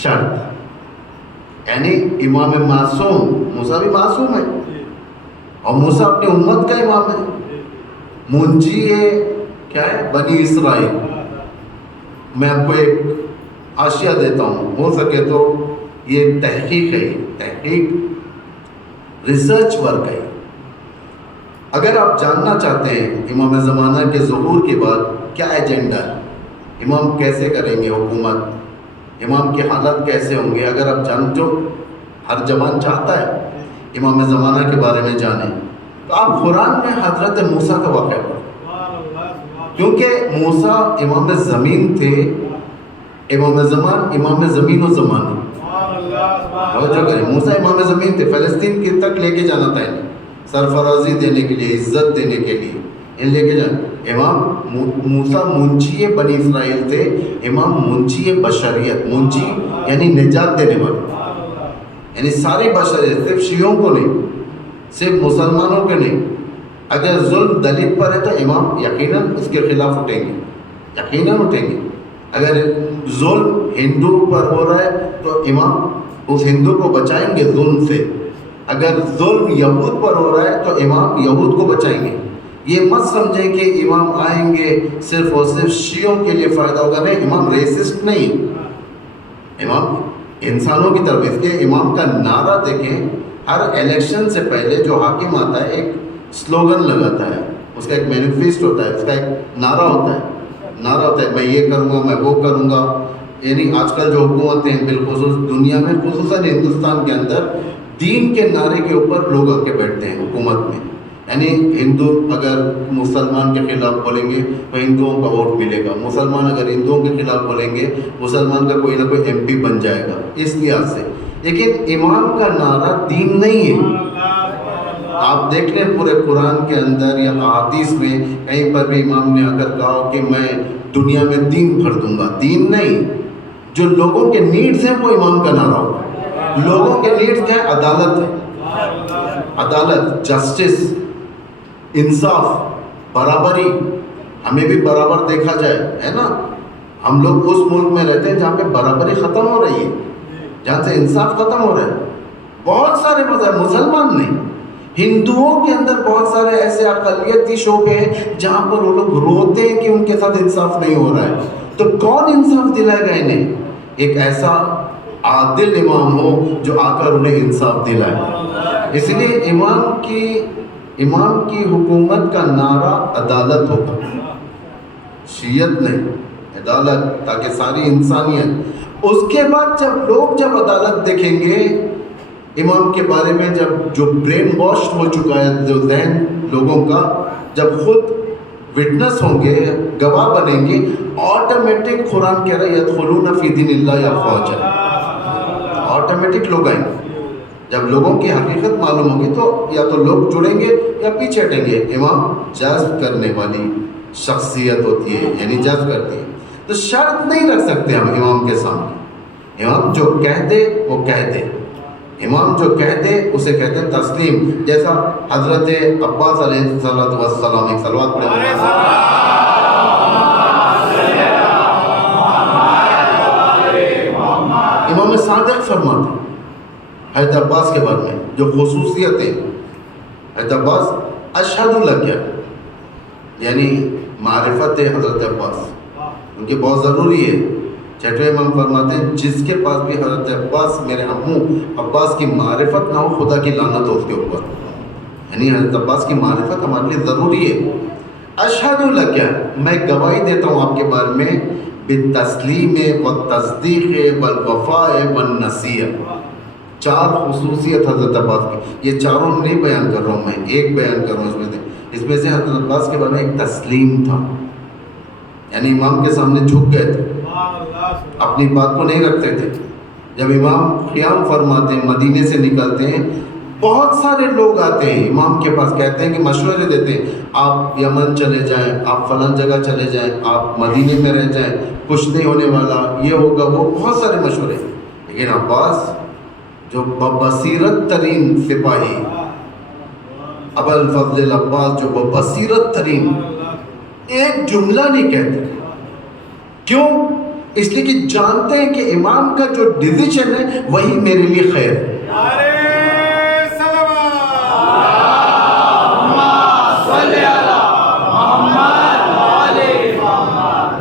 شرط، یعنی امام معصوم موسیٰ بھی معصوم ہے اور موسیٰ اپنی امت کا امام ہے، منجی ہے، کیا ہے، بنی اسرائیل. میں آپ کو ایک حاشیہ دیتا ہوں، ہو سکے تو یہ تحقیق ہے، تحقیق ریسرچ ورک ہے. اگر آپ جاننا چاہتے ہیں امام زمانہ کے ظہور کے بعد کیا ایجنڈا ہے، امام کیسے کریں گے حکومت، امام کی حالت کیسے ہوں گے، اگر آپ جو ہر جوان چاہتا ہے امام زمانہ کے بارے میں جانیں تو آپ قرآن میں حضرت موسیٰ کا واقعہ پڑھیں، کیونکہ موسیٰ امام زمین تھے، امام زمان امام زمین و زمان. موسیٰ امام زمین تھے، فلسطین کی تک لے کے جانا تھا انہیں، سرفرازی دینے کے لیے، عزت دینے کے لیے ان لے کے جانا. امام موسیٰ منجی بنی اسرائیل تھے، امام منجی بشریت، منجی یعنی نجات دینے والے، یعنی ساری بشریت، صرف شیعوں کو نہیں، صرف مسلمانوں کے نہیں، اگر ظلم دلت پر ہے تو امام یقیناً اس کے خلاف اٹھیں گے، یقیناً اٹھیں گے۔ اگر ظلم ہندو پر ہو رہا ہے تو امام اس ہندو کو بچائیں گے ظلم سے، اگر ظلم یہود پر ہو رہا ہے تو امام یہود کو بچائیں گے۔ یہ مت سمجھیں کہ امام آئیں گے صرف اور صرف شیعوں کے لیے فائدہ ہوگا، نہیں، امام ریسسٹ نہیں، امام انسانوں کی طرف۔ اس لیے امام کا نعرہ دیکھیں، ہر الیکشن سے پہلے جو حاکم آتا ہے ایک سلوگن لگاتا ہے، اس کا ایک مینیفیسٹ ہوتا ہے، اس کا ایک نعرہ ہوتا ہے، میں یہ کروں گا، میں وہ کروں گا۔ یعنی آج کل جو حکومتیں ہیں بالخصوص دنیا میں، خصوصاً ہندوستان کے اندر، دین کے نعرے کے اوپر لوگ آ کے بیٹھتے ہیں حکومت میں۔ یعنی ہندو اگر مسلمان کے خلاف بولیں گے تو ہندوؤں کا ووٹ ملے گا، مسلمان اگر ہندوؤں کے خلاف بولیں گے مسلمان کا کوئی نہ کوئی ایم پی بن جائے گا، اس لحاظ سے۔ لیکن امام کا نعرہ دین نہیں ہے۔ آپ دیکھ لیں پورے قرآن کے اندر یا احادیث میں کہیں پر بھی امام نے اگر کہا کہ میں دنیا میں دین بھر دوں گا، دین نہیں، جو لوگوں کے نیڈز ہیں وہ امام کا نعرہ ہوگا۔ لوگوں کے نیڈز کیا ہے؟ عدالت ہے، عدالت، جسٹس، انصاف، برابری، ہمیں بھی برابر دیکھا جائے، ہے نا۔ ہم لوگ اس ملک میں رہتے ہیں جہاں پہ برابری ختم ہو رہی ہے، جہاں سے انصاف ختم ہو رہا ہے۔ بہت سارے مذہب، مسلمان نہیں، ہندوؤں کے اندر بہت سارے ایسے اقلیتی شعبے ہیں جہاں پر وہ لوگ روتے ہیں کہ ان کے ساتھ انصاف نہیں ہو رہا ہے۔ تو کون انصاف دلائے گا انہیں؟ ایک ایسا عادل امام ہو جو آ کر انہیں انصاف دلائے۔ اس لیے امام کی حکومت کا نعرہ عدالت ہوگا، شیعت نہیں، عدالت، تاکہ ساری انسانیت۔ اس کے بعد جب عدالت دیکھیں گے امام کے بارے میں، جو برین واش ہو چکا ہے جو ذہن لوگوں کا، جب خود وٹنس ہوں گے، گواہ بنیں گے، آٹومیٹک قرآن کہہ رہا ہے یدخلون فی دین اللہ افواجا، آٹومیٹک لوگ آئیں گے۔ جب لوگوں کی حقیقت معلوم ہوگی تو یا تو لوگ جڑیں گے یا پیچھے ہٹیں گے۔ امام جذب کرنے والی شخصیت ہوتی ہے، یعنی جذب کرتی ہے، تو شرط نہیں رکھ سکتے ہم امام کے سامنے۔ امام جو کہہ دے وہ کہہ دے، امام جو کہہ دے اسے کہتے ہیں تسلیم۔ جیسا حضرت عباس علیہ السلام، ایک صلوات پڑھیں، امام صادق فرماتے ہیں حضرت عباس کے بارے میں جو خصوصیتیں، حضرت عباس اشہد لگ گیا، یعنی معرفت ہے حضرت عباس، ان کی بہت ضروری ہے۔ چھٹویں امام فرماتے ہیں جس کے پاس بھی حضرت عباس، میرے امو عباس کی معرفت نہ ہو، خدا کی لعنت ہو اس کے اوپر۔ یعنی حضرت عباس کی معرفت ہمارے لیے ضروری ہے۔ اشہد لگ گیا، میں گواہی دیتا ہوں آپ کے بارے میں، بالتسلیم والتصدیق والوفاء والنصیحہ۔ چار خصوصیت حضرت عباس کی، یہ چاروں نہیں بیان کر رہا ہوں میں، ایک بیان کر رہا ہوں اس میں سے حضرت عباس کے بارے میں ایک تسلیم تھا، یعنی امام کے سامنے جھک گئے تھے، اپنی بات کو نہیں رکھتے تھے۔ جب امام قیام فرماتے ہیں، مدینے سے نکلتے ہیں، بہت سارے لوگ آتے ہیں امام کے پاس، کہتے ہیں کہ مشورے دیتے ہیں، آپ یمن چلے جائیں، آپ فلاں جگہ چلے جائیں، آپ مدینے میں رہ جائیں، کچھ نہیں ہونے والا، یہ ہوگا وہ، بہت سارے مشورے۔ لیکن عباس جو بصیرت ترین سپاہی، ابو الفضل عباس جو بصیرت ترین، ایک جملہ نہیں کہتے۔ کیوں؟ اس لیے کہ جانتے ہیں کہ امام کا جو ڈیسیژن ہے وہی میرے لیے خیر ہے۔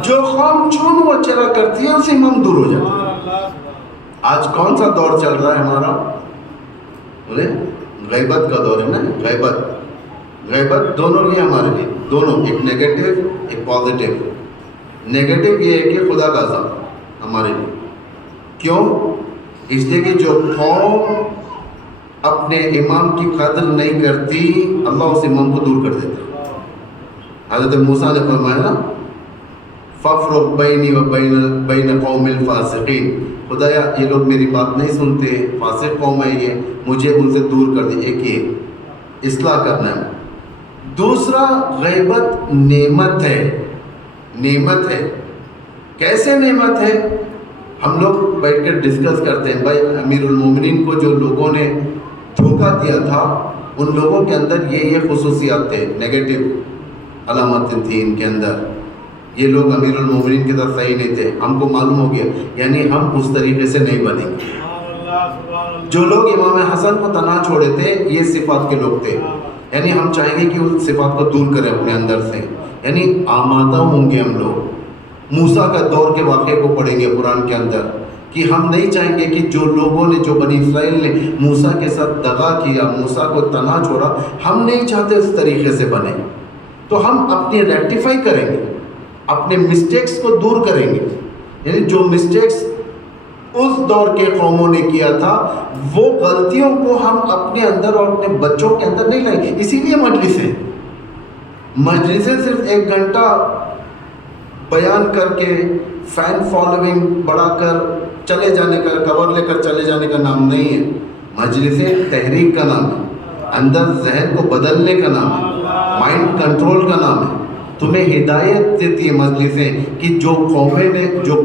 جو قوم چون وہ چرا کرتی ہے اسے امام دور ہو جاتا ہے۔ آج کون سا دور چل رہا ہے ہمارا؟ بولے غیبت کا دور ہے نا، غیبت دونوں لیے، ہمارے لیے دونوں، ایک نیگیٹو ایک پازیٹیو۔ نیگیٹو یہ ہے کہ خدا کا عذاب ہمارے لیے، کیوں؟ اس لیے کہ جو قوم اپنے امام کی قدر نہیں کرتی، اللہ اس امام کو دور کر دیتا۔ حضرت موسیٰ نے فرمایا نا، فَافْرُقْ بَيْنِي وَبَيْنَ قَوْمِ الْفَاسِقِينَ، خدایا یہ لوگ میری بات نہیں سنتے، فاسق قوم ہے یہ، مجھے ان سے دور کر دے۔ ایک یہ اصلاح کرنا ہے۔ دوسرا، غیبت نعمت ہے، نعمت ہے۔ کیسے نعمت ہے؟ ہم لوگ بیٹھ کر ڈسکس کرتے ہیں، بھائی امیر المومنین کو جو لوگوں نے دھوکہ دیا تھا ان لوگوں کے اندر یہ خصوصیات تھے، نیگیٹو علامتیں تھیں ان کے اندر. یہ لوگ امیر المومنین کی طرف صحیح نہیں تھے. ہم کو معلوم ہو گیا یعنی ہم اس طریقے سے نہیں بنیں گے. جو لوگ امام حسن کو تنہا چھوڑے تھے یہ صفات کے لوگ تھے. یعنی ہم چاہیں گے کہ اس صفات کو دور کریں اپنے اندر سے. یعنی آمادہ ہوں گے ہم لوگ. موسیٰ کا دور کے واقعے کو پڑھیں گے قرآن کے اندر کہ ہم نہیں چاہیں گے کہ جو لوگوں نے، جو بنی اسرائیل نے موسیٰ کے ساتھ دغا کیا، موسیٰ کو تنہا چھوڑا، ہم نہیں چاہتے اس طریقے سے بنے. تو ہم اپنی ریکٹیفائی کریں گے، اپنے مسٹیکس کو دور کریں گے. یعنی جو مسٹیکس اس دور کے قوموں نے کیا تھا وہ غلطیوں کو ہم اپنے اندر اور اپنے بچوں کے اندر نہیں لائیں گے. اسی لیے مجلسیں صرف 1 گھنٹہ بیان کر کے فین فالوئنگ بڑھا کر چلے جانے کا، کور لے کر چلے جانے کا نام نہیں ہے. مجلسیں تحریک کا نام ہے، اندر ذہن کو بدلنے کا نام ہے، مائنڈ کنٹرول کا نام ہے. تمہیں ہدایت دیتی ہے مجلسیں کہ جو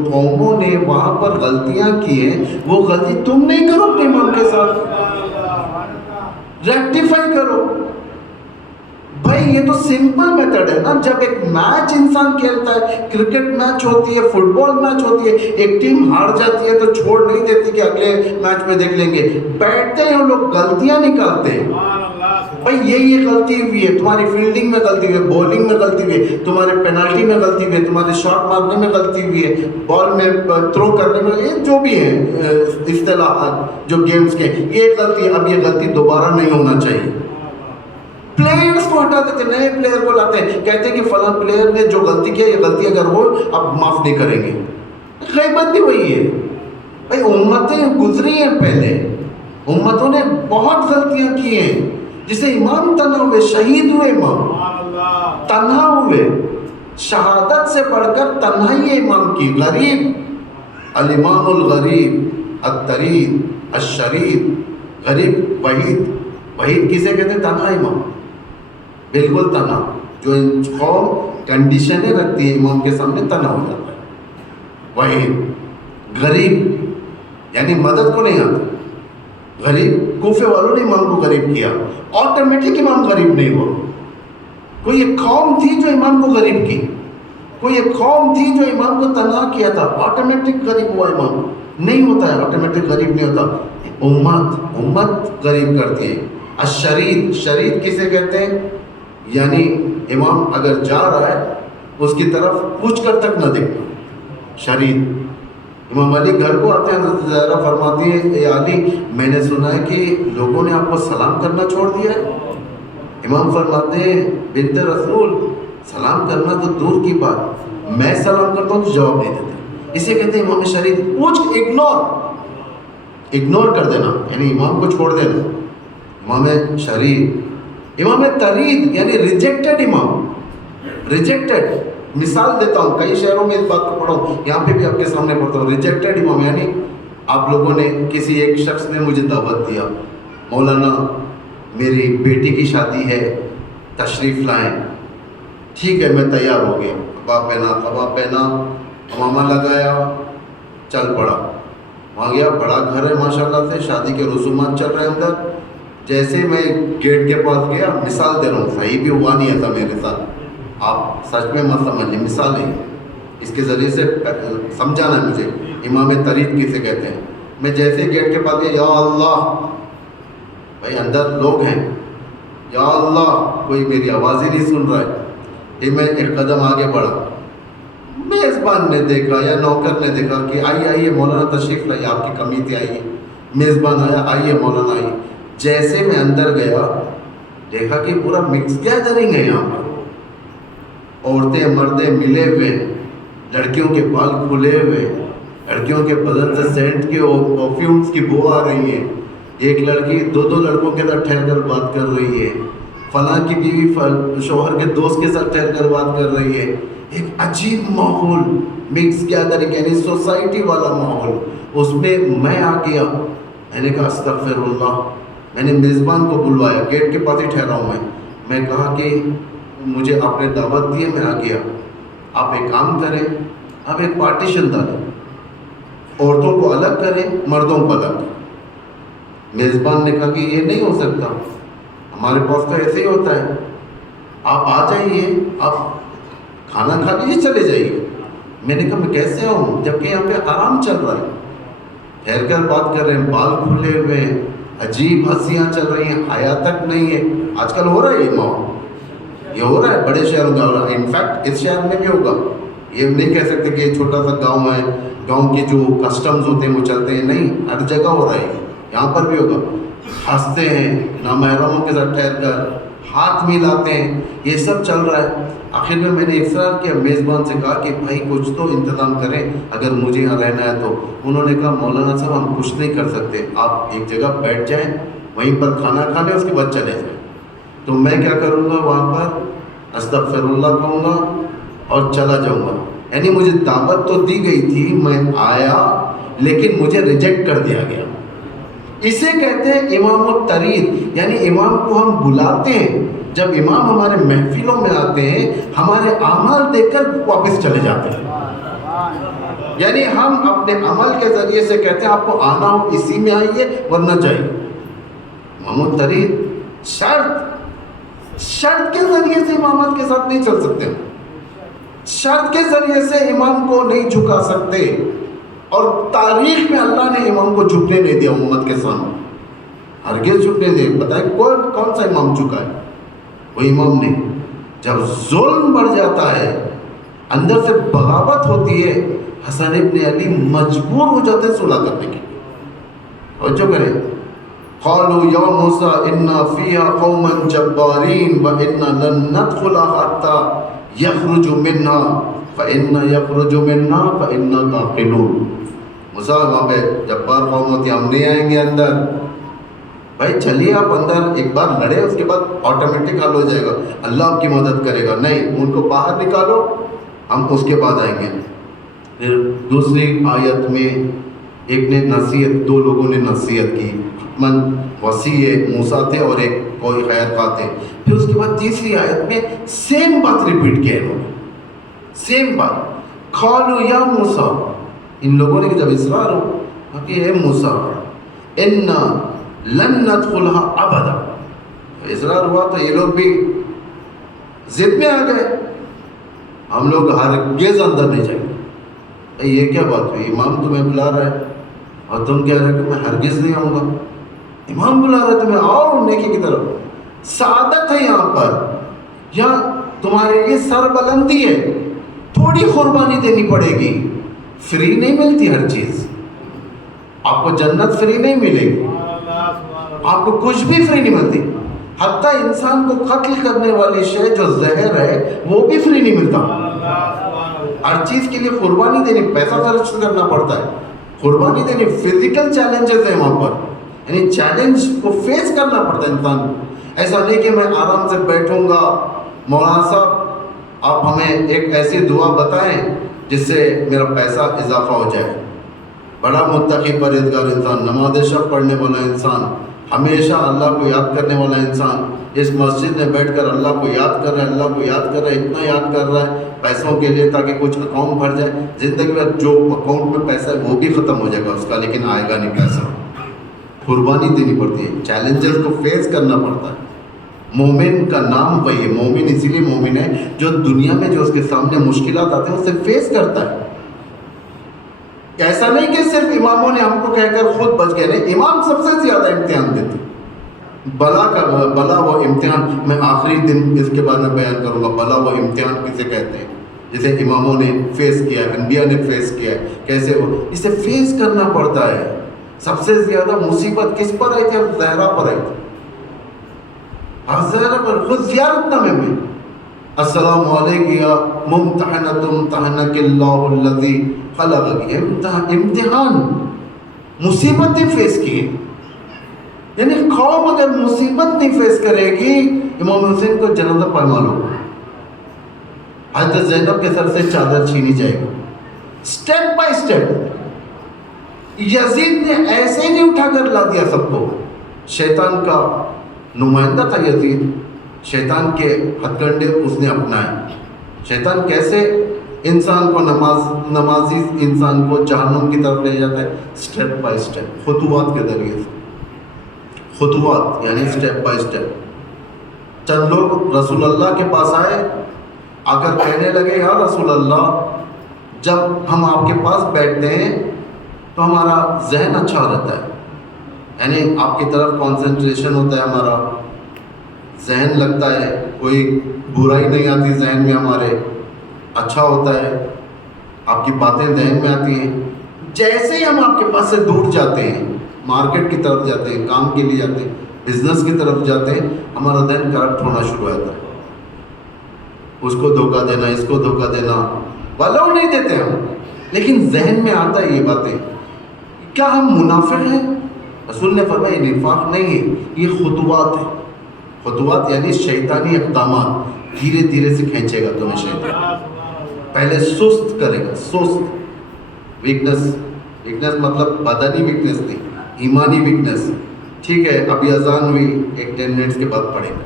قوموں نے وہاں پر غلطیاں کی ہیں وہ غلطی تم نہیں کرو، اپنے امام کے ساتھ ریکٹیفائی کرو. بھائی یہ تو سمپل میتھڈ ہے نا. جب ایک میچ انسان کھیلتا ہے، کرکٹ میچ ہوتی ہے، فٹ بال میچ ہوتی ہے، ایک ٹیم ہار جاتی ہے تو چھوڑ نہیں دیتی کہ اگلے میچ میں دیکھ لیں گے. بیٹھتے ہیں لوگ غلطیاں نکالتے ہیں. بھائی یہ غلطی ہوئی ہے، تمہاری فیلڈنگ میں غلطی ہوئی ہے، بولنگ میں غلطی ہوئی ہے، تمہارے پینالٹی میں غلطی ہوئی ہے، تمہارے شاٹ مارنے میں غلطی ہوئی ہے، بال میں تھرو کرنے میں، یہ جو بھی ہیں اصطلاحات جو گیمز کے، یہ غلطی، اب یہ غلطی دوبارہ نہیں ہونا چاہیے. پلیئرز کو ہٹا دیتے، نئے پلیئر کو لاتے ہیں، کہتے ہیں کہ فلاں پلیئر نے جو غلطی کیا، یہ غلطی اگر ہو اب معاف نہیں کریں گے. غیبت بھی وہی ہے. بھائی امتیں گزری ہیں، پہلے امتوں نے بہت غلطیاں کی ہیں. جسے امام تنہا ہوئے، شہید ہوئے، امام تنہا ہوئے، شہادت سے بڑھ کر تنہائی امام کی. غریب، الامام الغریب الطرید الشرید، غریب، وحید کسے کہتے ہیں؟ تنہا امام، بالکل تنہا. جو قوم کنڈیشنیں رکھتی ہے امام کے سامنے تنہا ہو جاتا ہے. وحید، غریب یعنی مدد کو نہیں آتا. غریب، کوفے والوں نے امام کو غریب کیا، آٹومیٹک امام غریب نہیں ہوا. کوئی ایک قوم تھی جو امام کو غریب کی، کوئی ایک قوم تھی جو امام کو تنہا کیا تھا، آٹومیٹک غریب ہوا امام. نہیں ہوتا ہے، آٹومیٹک غریب نہیں ہوتا. امت غریب کرتی ہے. الشرید، شرید کسے کہتے ہیں؟ یعنی امام اگر جا رہا ہے اس کی طرف پوچھ کر تک نہ دیکھنا، شرید. امام علی گھر کو آتے ہیں، زہرا فرماتی ہے اے علی میں نے سنا ہے کہ لوگوں نے آپ کو سلام کرنا چھوڑ دیا ہے. امام فرماتے ہیں بنت رسول، سلام کرنا تو دور کی بات، میں سلام کرتا ہوں تو جواب نہیں دیتے. اسے کہتے ہیں امام شرید. پوچھ، اگنور کر دینا، یعنی امام کو چھوڑ دینا. امام شرید. امام طرید یعنی ریجیکٹڈ امام، ریجیکٹڈ. مثال دیتا ہوں، کئی شہروں میں اس بات کو پڑھا ہوں، یہاں پہ بھی آپ کے سامنے پڑھتا ہوں. ریجیکٹڈ امام یعنی آپ لوگوں نے، کسی ایک شخص نے مجھے دعوت دیا، مولانا میری بیٹی کی شادی ہے، تشریف لائیں. ٹھیک ہے، میں تیار ہو گیا، کباب پہنا، امامہ لگایا، چل پڑا. وہاں گیا، بڑا گھر ہے ماشاءاللہ سے، شادی کے رسومات چل رہے ہیں اندر. جیسے میں گیٹ کے پاس گیا، مثال دے رہا ہوں، صحیح بھی ہوا نہیں ایسا میرے ساتھ، آپ سچ میں مت سمجھ لیں، مثال ہے، اس کے ذریعے سے سمجھانا ہے مجھے. امام طرید کسے کہتے ہیں؟ میں جیسے گیٹ کے پاس گیا، یا اللہ، بھائی اندر لوگ ہیں، یا اللہ، کوئی میری آواز ہی نہیں سن رہا ہے. پھر میں ایک قدم آگے بڑھا، میزبان نے دیکھا یا نوکر نے دیکھا کہ آئیے مولانا تشریف لائیے، آپ کی کمی تھی، آئیے. میزبان آیا، آئیے مولانا آئیے. جیسے میں اندر گیا دیکھا کہ پورا مکس گیدرنگ ہے یہاں پر، عورتیں مردیں ملے ہوئے، لڑکیوں کے بال کھلے ہوئے، لڑکیوں کے بدن سے سینٹ کے پرفیومس کی بو آ رہی ہے. ایک لڑکی دو لڑکوں کے ساتھ ٹھہر کر بات کر رہی ہے، فلاں کی بیوی شوہر کے دوست کے ساتھ ٹھہر کر بات کر رہی ہے. ایک عجیب ماحول، مکس گیدرنگ یعنی سوسائٹی والا ماحول. اس میں میں آ گیا، میں نے کہا استغفر اللہ. میں نے میزبان کو بلوایا، گیٹ کے پاس ہی ٹھہرا ہوں میں کہا کہ مجھے آپ نے دعوت دی ہے، میں آ گیا. آپ ایک کام کریں، آپ ایک پارٹیشن ڈالیں، عورتوں کو الگ کریں، مردوں کو الگ. میزبان نے کہا کہ یہ نہیں ہو سکتا، ہمارے پاس تو ایسے ہی ہوتا ہے، آپ آ جائیے، آپ کھانا کھا لیجیے چلے جائیے۔ میں نے کہا میں کیسے آؤں جبکہ یہاں پہ آرام چل رہا ہے، ٹھہر کر بات کر رہے ہیں، بال کھلے ہوئے ہیں، عجیب ہنسیاں چل رہی ہیں، حیا تک نہیں ہے۔ آج کل ہو رہا ہے یہ ماحول، یہ ہو رہا ہے بڑے شہروں میں، ہو رہا ہے، انفیکٹ اس شہر میں بھی ہوگا۔ یہ نہیں کہہ سکتے کہ چھوٹا سا گاؤں ہے، گاؤں کے جو کسٹمز ہوتے ہیں وہ چلتے ہیں، نہیں، ہر جگہ ہو رہا ہے، یہاں پر بھی ہوگا۔ ہنستے ہیں، نامحرموں کے ساتھ ٹھہر کر ہاتھ ملاتے ہیں، یہ سب چل رہا ہے۔ آخر میں نے اصرار کیا، میزبان سے کہا کہ بھائی کچھ تو انتظام کریں اگر مجھے یہاں رہنا ہے تو۔ انہوں نے کہا مولانا صاحب ہم کچھ نہیں کر سکتے، آپ ایک جگہ بیٹھ جائیں، وہیں پر کھانا کھا لیں، اس کے بعد چلے جائیں۔ تو میں کیا کروں گا، وہاں پر استغفر اللہ کہوں گا اور چلا جاؤں گا۔ یعنی مجھے دعوت تو دی گئی تھی، میں آیا لیکن مجھے ریجیکٹ کر دیا گیا۔ اسے کہتے ہیں امام الطرید، یعنی امام کو ہم بلاتے ہیں، جب امام ہمارے محفلوں میں آتے ہیں ہمارے اعمال دیکھ کر واپس چلے جاتے ہیں، یعنی ہم اپنے عمل کے ذریعے سے کہتے ہیں آپ کو آنا ہو اسی میں آئیے ورنہ جائیے۔ امام الطرید شرط کے ذریعے سے امامت کے ساتھ نہیں چل سکتے، شرط کے ذریعے سے امام کو نہیں جھکا سکتے، اور تاریخ میں اللہ نے امام کو جھکنے نہیں دیا امت کے سامنے، ہرگز جھکنے نہیں دیا۔ بتائیں کون سا امام جھکا ہے؟ وہ امام نے جب ظلم بڑھ جاتا ہے، اندر سے بغاوت ہوتی ہے، حسن ابن علی مجبور ہو جاتے ہیں صلح کرنے کے لیے۔ توجہ کریں، قالوا یا موسیٰ انا فیہا قوما جبارین وانا لن ندخلها حتی یخرج منها فإن یخرج منها فإنا داخلون۔ موسیٰ وہاں پہ جبار قوم ہوتی ہے، ہم نہیں آئیں گے اندر۔ بھائی چلیے آپ اندر ایک بار لڑے، اس کے بعد آٹومیٹک حل ہو جائے گا، اللہ آپ کی مدد کرے گا۔ نہیں، ان کو باہر نکالو، ہم اس کے بعد آئیں گے۔ پھر دوسری آیت میں ایک نے نصیحت، دو لوگوں نے نصیحت کی، من وسیع موسیٰ تھے اور ایک کوئی خیر خواہ تھے۔ پھر اس کے بعد تیسری آیت میں سیم بات ریپیٹ کیا انہوں نے، سیم بات، قالوا یا موسیٰ، ان لوگوں نے جب اصرار ہو کہ اے موسیٰ انا لن ندخلها ابدا، اصرار ہوا تو یہ لوگ بھی ضد میں آ گئے، ہم لوگ ہرگز اندر نہیں جائیں گے۔ یہ کیا بات ہوئی، امام تمہیں بلا رہا ہے اور تم کہہ رہے کہ میں ہرگز نہیں آؤں گا؟ امام بلا رہا ہے تمہیں، آؤ نیکی کی طرف، سعادت ہے یہاں پر، یہاں تمہارے لیے سر بلندی ہے، تھوڑی قربانی دینی پڑے گی، فری نہیں ملتی ہر چیز، آپ کو جنت فری نہیں ملے گی، آپ کو کچھ بھی فری نہیں ملتی، حتیٰ انسان کو قتل کرنے والی شے جو زہر ہے وہ بھی فری نہیں ملتا، ہر چیز کے لیے قربانی دینی، پیسہ خرچ کرنا پڑتا ہے، قربانی دینی، فزیکل چیلنجز ہیں وہاں پر، یعنی چیلنج کو فیس کرنا پڑتا ہے انسان کو۔ ایسا نہیں کہ میں آرام سے بیٹھوں گا، مولانا صاحب آپ ہمیں ایک ایسی دعا بتائیں جس سے میرا پیسہ اضافہ ہو جائے۔ بڑا متقی پرہیزگار انسان، نماز شب پڑھنے والا انسان، ہمیشہ اللہ کو یاد کرنے والا انسان، اس مسجد میں بیٹھ کر اللہ کو یاد کر رہا ہے، اللہ کو یاد کر رہا ہے، اتنا یاد کر رہا ہے پیسوں کے لیے تاکہ کچھ اکاؤنٹ بھر جائے، زندگی میں جو اکاؤنٹ میں پیسہ ہے وہ بھی ختم ہو جائے گا اس کا، لیکن آئے گا نہیں پیسہ، قربانی دینی پڑتی ہے، چیلنجز کو فیس کرنا پڑتا ہے۔ مومن کا نام وہی ہے، مومن اسی لیے مومن ہے جو دنیا میں جو اس کے سامنے مشکلات آتے ہیں اسے فیس کرتا ہے۔ ایسا نہیں کہ صرف اماموں نے ہم کو کہہ کر خود بچ گئے، نہیں، امام سب سے زیادہ امتحان دیتے، بلا وہ امتحان، میں آخری دن اس کے بارے میں بیان کروں گا، بلا وہ امتحان کسے کہتے ہیں، جسے اماموں نے فیس کیا، انبیاء نے فیس کیا، کیسے وہ اسے فیس کرنا پڑتا ہے۔ سب سے زیادہ مصیبت کس پر آئی تھی؟ زہرا پر آئی تھی، زہرا پر، خود زیارت نامے میں السلام علیکم یا ممتحنۃ امتحنک اللہ الذی خلقک، امتحان، مصیبتیں فیس کی ہیں، یعنی قوم اگر مصیبت نہیں فیس کرے گی، امام حسین کو جنازہ پامال ہوگا، حضرت زینب کے سر سے چادر چھینی جائے گی، سٹیپ بائی سٹیپ۔ یزید نے ایسے نہیں اٹھا کر لا دیا سب کو، شیطان کا نمائندہ تھا یزید، شیطان کے ہتھ کنڈے اس نے اپنائے۔ شیطان کیسے انسان کو نمازی انسان کو جہنم کی طرف لے جاتا ہے؟ سٹیپ بائی سٹیپ، خطوات کے ذریعے سے، خطوات یعنی سٹیپ بائی سٹیپ۔ چند لوگ رسول اللہ کے پاس آئے، اگر کہنے لگے یا رسول اللہ جب ہم آپ کے پاس بیٹھتے ہیں تو ہمارا ذہن اچھا رہتا ہے، یعنی آپ کی طرف کانسنٹریشن ہوتا ہے، ہمارا ذہن لگتا ہے، کوئی برائی نہیں آتی ذہن میں، ہمارے اچھا ہوتا ہے، آپ کی باتیں ذہن میں آتی ہیں۔ جیسے ہی ہم آپ کے پاس سے دور جاتے ہیں، مارکیٹ کی طرف جاتے ہیں، کام کے لیے جاتے ہیں، بزنس کی طرف جاتے ہیں، ہمارا ذہن کرپٹ ہونا شروع ہو جاتا ہے، اس کو دھوکہ دینا، اس کو دھوکہ دینا، والو نہیں دیتے ہم، لیکن ذہن میں آتا ہے یہ باتیں۔ کیا ہم منافق ہیں؟ رسول نے فرمایا یہ نفاق نہیں ہے، یہ خطوات ہے۔ خطوات یعنی شیطانی اقدامات، دھیرے دھیرے سے کھینچے گا تمہیں شیطان، پہلے سست کرے گا، سست ویکنس مطلب بدنی ویکنس نہیں، ایمانی ویکنس۔ ٹھیک ہے، ابھی اذان ہوئی، ایک 10 منٹس کے بعد پڑھیں گے،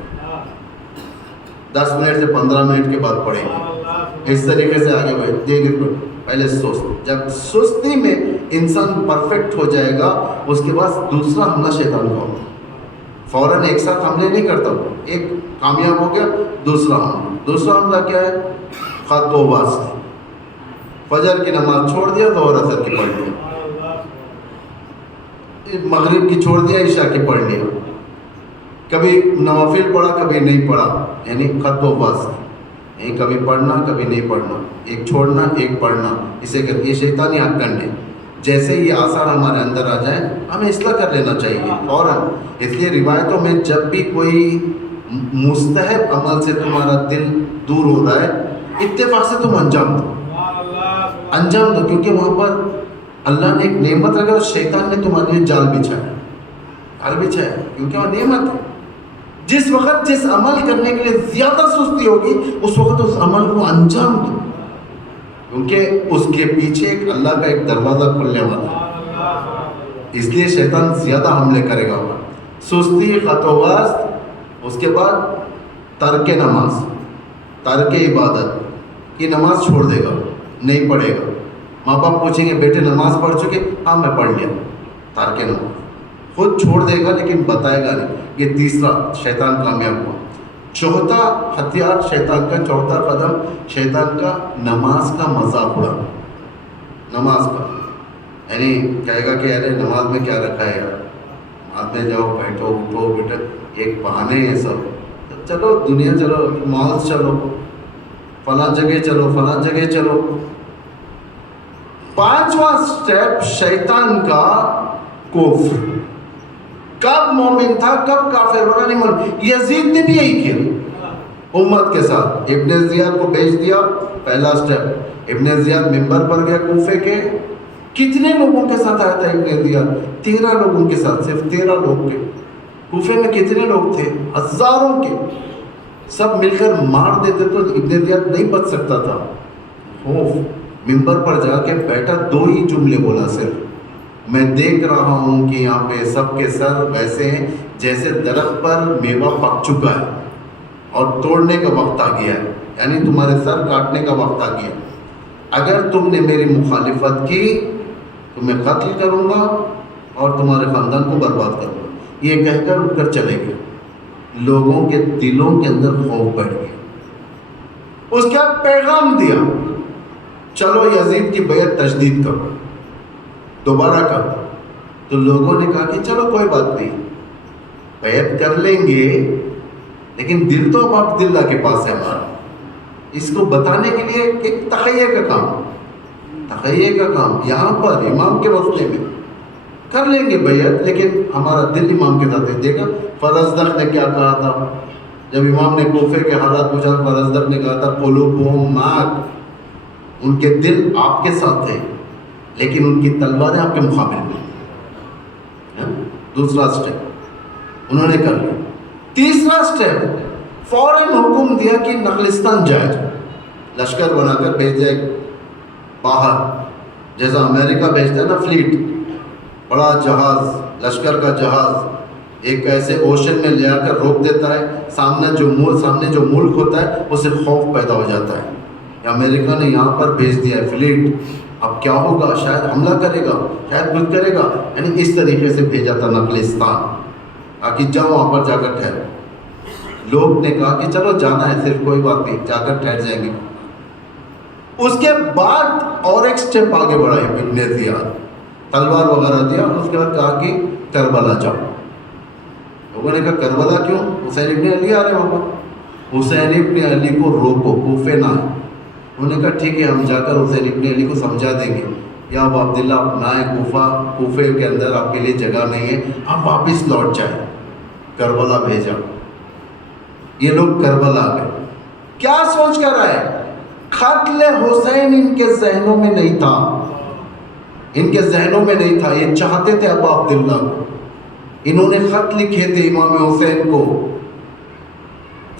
10 منٹ سے 15 منٹ کے بعد پڑھیں گے، اس طریقے سے آگے بڑھیں، دیر پہلے سست۔ جب سستی میں انسان پرفیکٹ ہو جائے گا، اس کے بعد دوسرا حملہ شیطان کا ہوگا، فوراً ایک ساتھ حملے نہیں کرتا، ایک کامیاب ہو گیا، دوسرا حملہ کیا ہے؟ خط و واسطے، فجر کی نماز چھوڑ دیا، ظہر اثر کی پڑھ لیا، مغرب کی چھوڑ دیا، عشاء کی پڑھ لیا، کبھی نوافل پڑھا کبھی نہیں پڑھا، یعنی خط و واسطے، یعنی کبھی پڑھنا کبھی نہیں پڑھنا، ایک چھوڑنا ایک پڑھنا، اسے کہتے یہ شیطانی حقن ہے۔ جیسے یہ آثار ہمارے اندر آ جائیں ہمیں اصلاح کر لینا چاہیے فوراً۔ اس لیے روایتوں میں جب بھی کوئی مستحب عمل سے تمہارا دل دور ہو رہا ہے، اتفاق سے تم انجام دو، کیونکہ وہاں پر اللہ نے ایک نعمت رکھا اور شیطان نے تمہارے لیے جال بچھایا، کیونکہ وہ نعمت ہے۔ جس وقت جس عمل کرنے کے لیے زیادہ سستی ہوگی، اس وقت اس عمل کو انجام دو، کیونکہ اس کے پیچھے ایک اللہ کا ایک دروازہ کھلنے والا ہے، اس لیے شیطان زیادہ حملے کرے گا۔ سستی، خط و واسط، اس کے بعد ترک نماز، ترک عبادت، یہ نماز چھوڑ دے گا، نہیں پڑھے گا۔ ماں باپ پوچھیں گے بیٹے نماز پڑھ چکے؟ ہاں میں پڑھ لیا، ترک نماز، خود چھوڑ دے گا لیکن بتائے گا نہیں۔ یہ تیسرا شیطان کامیاب ہوا۔ چوتھا ہتھیار شیطان کا، چوتھا قدم شیطان کا، نماز کا مذاق اڑانا، نماز کا، یعنی کہے گا کہ ارے نماز میں کیا رکھا ہے یار، نماز میں جاؤ، بیٹھو اٹھو بیٹھو، ایک بہانے ہیں سب، چلو دنیا چلو، مالز چلو، فلاں جگہ چلو، فلاں جگہ چلو۔ پانچواں سٹیپ شیطان کا کفر، کب مومن تھا کب کافر بنا نہیں معلوم۔ یزید نے بھی یہی کیا امت کے ساتھ، ابن زیاد کو بھیج دیا، پہلا سٹیپ۔ ابن زیاد منبر پر گیا کوفے کے، کتنے لوگوں کے ساتھ آیا تھا ابن زیاد؟ 13 لوگوں کے ساتھ، صرف 13 لوگ کے۔ کوفے میں کتنے لوگ تھے؟ ہزاروں کے، سب مل کر مار دیتے تو ابن زیاد نہیں بچ سکتا تھا۔ خوف، منبر پر جا کے بیٹھا، 2 ہی جملے بولا صرف، میں دیکھ رہا ہوں کہ یہاں پہ سب کے سر ویسے ہیں جیسے درخت پر میوہ پک چکا ہے اور توڑنے کا وقت آ گیا ہے، یعنی تمہارے سر کاٹنے کا وقت آ گیا، اگر تم نے میری مخالفت کی تو میں قتل کروں گا اور تمہارے خاندان کو برباد کروں گا۔ یہ کہہ کر اٹھ کر چلے گئے، لوگوں کے دلوں کے اندر خوف بیٹھ گیا۔ اس کے بعد پیغام دیا، چلو یزید کی بیعت تجدید کرو، دوبارہ کرو۔ تو لوگوں نے کہا کہ چلو کوئی بات نہیں، بیعت کر لیں گے، لیکن دل تو اب عبداللہ کے پاس ہے ہمارا، اس کو بتانے کے لیے ایک تخیہ کا کام یہاں پر امام کے وسطے میں کر لیں گے بیعت، لیکن ہمارا دل امام کے ساتھ ہے۔ دیکھا فرزدق نے کیا کہا تھا جب امام نے کوفے کے حالات پوچھا، فرزدق نے کہا تھا قلوبہم معک، ان کے دل آپ کے ساتھ ہیں لیکن ان کی تلواریں آپ کے مقابل میں۔ دوسرا سٹیپ انہوں نے کر لیا۔ تیسرا سٹیپ فوراً حکم دیا کہ نخلستان جائے، لشکر بنا کر بھیج جائے باہر، جیسا امریکہ بھیجتا ہے نا فلیٹ، بڑا جہاز، لشکر کا جہاز ایک ایسے اوشن میں لے آ کر روک دیتا ہے، سامنے جو ملک ہوتا ہے اسے خوف پیدا ہو جاتا ہے۔ امریکہ نے یہاں پر بھیج دیا ہے فلیٹ، اب کیا ہوگا، شاید حملہ کرے گا، شاید کچھ کرے گا، یعنی اس طریقے سے بھیجا تھا نخلستان، تاکہ جاؤ وہاں پر جا کر ٹھہرو۔ لوگ نے کہا کہ چلو جانا ہے صرف کوئی بات نہیں، جا کر ٹھہر جائیں گے۔ اس کے بعد اور ایک سٹیپ آگے بڑھا ابن زیاد، تلوار وغیرہ دیا، اس کے بعد کہا کہ کربلا جاؤ۔ لوگوں نے کہا کربلا کیوں؟ حسین ابن علی آ رہے وہاں پر، حسین ابن علی کو روکو، کوفے نہ آئے۔ انہوں نے کہا ٹھیک ہے ہم جا کر حسین ابن علی کو سمجھا دیں گے، یا ابو عبداللہ آپ نہ آئے، کوفے کے اندر آپ کے لیے جگہ نہیں ہے، آپ واپس لوٹ جائیں۔ کربلا بھیجا، یہ لوگ کربلا گئے۔ کیا سوچ کر آئے؟ قتل حسین ان کے ذہنوں میں نہیں تھا، ان کے ذہنوں میں نہیں تھا، یہ چاہتے تھے ابو عبداللہ کو۔ انہوں نے خط لکھے تھے امام حسین کو،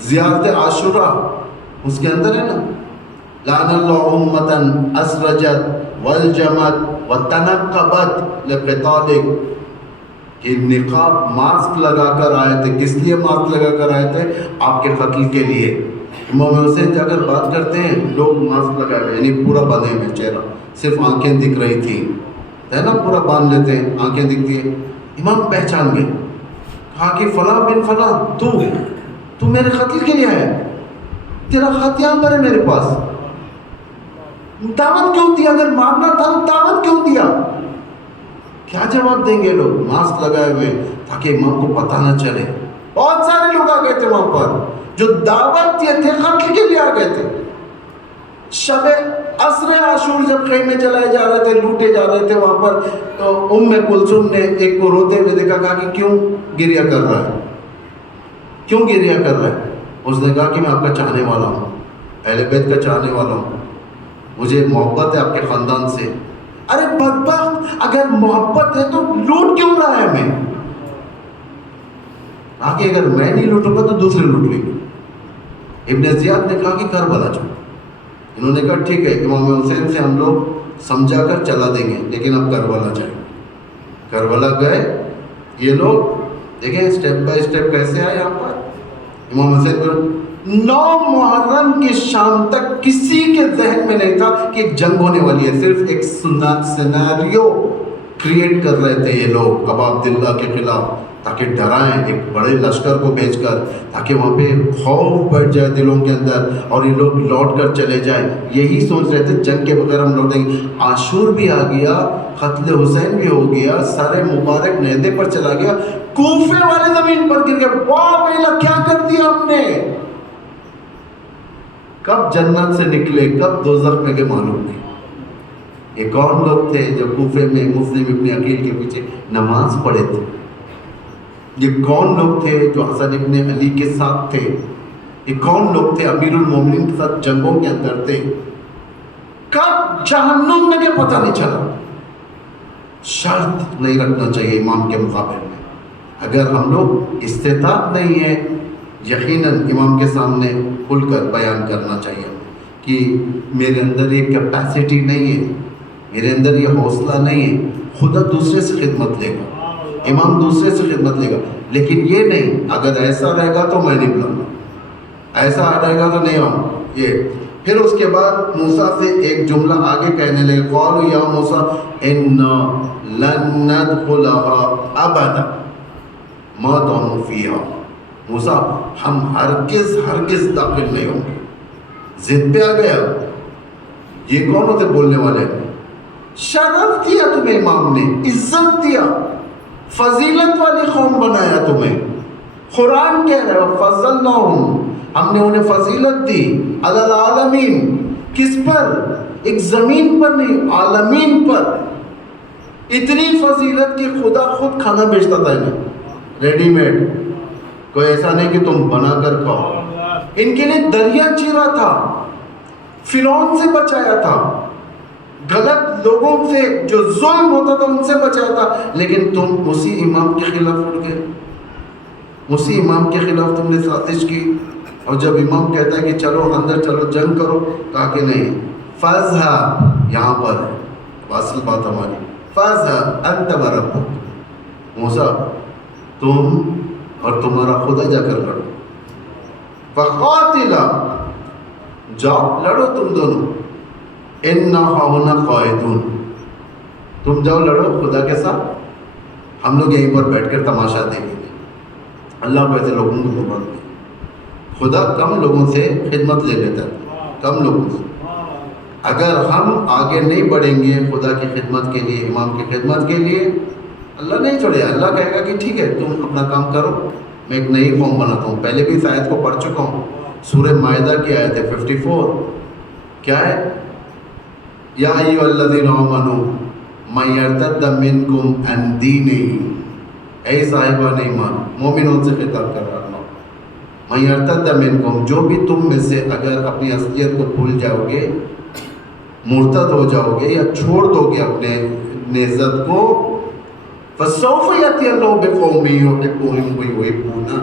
زیارت عاشورہ اس کے اندر ہے نا، لعن اللہ امتن اسرجت والجمت وتنقبت لقتالک، کہ نقاب ماسک لگا کر آئے تھے۔ کس لیے ماسک لگا کر آئے تھے؟ آپ کے قتل کے لیے۔ امام حسین جا کر بات کرتے ہیں، لوگ ماسک لگائے ہوئے، یعنی پورا بندھے ہوئے چہرہ، صرف آنکھیں دکھ رہی تھیں، ہے نا، پورا باندھ لیتے ہیں، آنکھیں دکھتی ہیں۔ امام پہچان گئے، کہا کہ فلاں بن فلاں، تو میرے قتل کے لیے آیا، تیرا خط یہاں پر ہے میرے پاس، دعوت کیوں دیا؟ اگر مارنا تھا تو دعوت کیوں دیا؟ کیا جواب دیں گے لوگ؟ ماسک لگائے ہوئے تاکہ امام کو پتہ نہ چلے۔ بہت سارے لوگ آ گئے تھے وہاں پر جو دعوت دیے تھے، قتل کے لیے آ گئے تھے۔ شب عصر عاشور جب خیمے جلائے جا رہے تھے، لوٹے جا رہے تھے، وہاں پر ام کلثوم نے ایک کو روتے ہوئے دیکھا، کہا کہ کیوں گریہ کر رہا ہے، کیوں گریہ کر رہا ہے؟ اس نے کہا کہ میں آپ کا چاہنے والا ہوں، اہل بیت کا چاہنے والا ہوں، مجھے محبت ہے آپ کے خاندان سے۔ ارے بدبخت، اگر محبت ہے تو لوٹ کیوں رہا ہے ہمیں؟ آگے اگر میں نہیں لوٹوں گا تو دوسرے لوٹ لیں گے۔ ابن زیاد نے کہا کہ کربلا جاؤ۔ انہوں نے کہا ٹھیک ہے، امام حسین سے ہم لوگ سمجھا کر چلا دیں گے، لیکن اب کربلا جائیں۔ کربلا گئے یہ لوگ، دیکھیں اسٹیپ بائی اسٹیپ کیسے آئے یہاں پر۔ امام حسین کو 9 محرم کی شام تک کسی کے ذہن میں نہیں تھا کہ ایک جنگ ہونے والی ہے، صرف ایک سیناریو کریٹ کر رہے تھے یہ لوگ ابو عبداللہ کے خلاف، تاکہ ڈرائیں ایک بڑے لشکر کو بھیج کر، تاکہ وہاں پہ خوف بڑھ جائے دلوں کے اندر اور یہ لوگ لوٹ کر چلے جائیں۔ یہی سوچ رہے تھے جنگ کے بغیر ہم لوٹیں گے۔ عاشور بھی آ گیا، قتل حسین بھی ہو گیا، سارے مبارک نہدے پر چلا گیا، کوفے والے زمین پر گر گئے۔ واہ بیلا، کیا کر دیا ہم نے؟ کب جنت سے نکلے کب دوزخ میں گئے معلوم نہیں۔ یہ کون لوگ تھے جو کوفے میں مسلم ابن عقیل کے پیچھے نماز پڑھے تھے؟ یہ کون لوگ تھے جو حسن ابن علی کے ساتھ تھے؟ یہ کون لوگ تھے امیر المومنین کے ساتھ جنگوں کے اندر تھے؟ کب جہنم میں گئے پتہ نہیں چلا۔ شرط نہیں رکھنا چاہیے امام کے مقابل میں۔ اگر ہم لوگ استطاعت نہیں ہے، یقیناً امام کے سامنے کھل کر بیان کرنا چاہیے کہ میرے اندر یہ کیپیسٹی نہیں ہے، میرے اندر یہ حوصلہ نہیں ہے۔ خدا دوسرے سے خدمت لے گا، امام دوسرے سے خدمت لے گا، لیکن یہ نہیں اگر ایسا رہے گا تو میں نہیں بلاؤں گا، ایسا رہے گا تو نہیں آؤں۔ یہ پھر اس کے بعد موسیٰ سے ایک جملہ آگے کہنے لگے، قالوا یا موسیٰ انا لن ندخلها ابدا ما داموا فیہا، موسیٰ ہم ہرگز داخل نہیں ہوں گے۔ ضد پہ آ گیا۔ یہ کون ہوتے بولنے والے؟ شرف دیا تمہیں امام نے، عزت دیا، فضیلت والی قوم بنایا تمہیں۔ قرآن کہہ رہا ہے فضلناہم، ہم نے انہیں فضیلت دی علی العالمین۔ کس پر؟ ایک زمین پر نہیں، عالمین پر۔ اتنی فضیلت کہ خدا خود کھانا بیچتا تھا انہیں ریڈی میڈ، کوئی ایسا نہیں کہ تم بنا کر کھاؤ۔ ان کے لیے دریا چیرا تھا، فرعون سے بچایا تھا، غلط لوگوں سے جو ظلم ہوتا تھا ان سے بچایا تھا، لیکن تم اسی امام کے خلاف اٹھ گئے، اسی امام کے خلاف تم نے سازش کی۔ اور جب امام کہتا ہے کہ چلو اندر چلو جنگ کرو، کہا کہ نہیں، فَاذْهَبْ، یہاں پر اصل بات ہماری، فَاذْهَبْ أَنْتَ وَرَبُّكَ، موسیٰ تم اور تمہارا خدا جا کر لڑو، فَقَاتِلَا، جاؤ لڑو تم دونوں، اِنَّا هَاهُنَا قَاعِدُونَ، تم جاؤ لڑو خدا کے ساتھ، ہم لوگ یہیں پر بیٹھ کر تماشا دیکھیں گے۔ اللہ کو ایسے لوگوں کو ضرورت نہیں۔ خدا کم لوگوں سے خدمت لے لیتا ہے، کم لوگوں سے. اگر ہم آگے نہیں بڑھیں گے خدا کی خدمت کے لیے، امام کی خدمت کے لیے، اللہ نہیں چھوڑے. اللہ کہے گا کہ ٹھیک ہے تم اپنا کام کرو، میں ایک نئی قوم بناتا ہوں. پہلے بھی اس آیت کو پڑھ چکا ہوں، سورہ مائدہ کی آیت ہے 54. کیا ہے؟ یا ایھا الذین آمنوا من یرتد منکم عن دینہ، اے صاحبان ایمان، مومنوں سے خطاب کر رہا ہوں. من یرتد منکم، جو بھی تم میں سے اگر اپنی اصلیت کو بھول جاؤ گے، مرتد ہو جاؤ گے یا چھوڑ دو گے اپنے نہضت کو، فسوف یأتی اللہ بقوم یحبونہم ویحبونہ،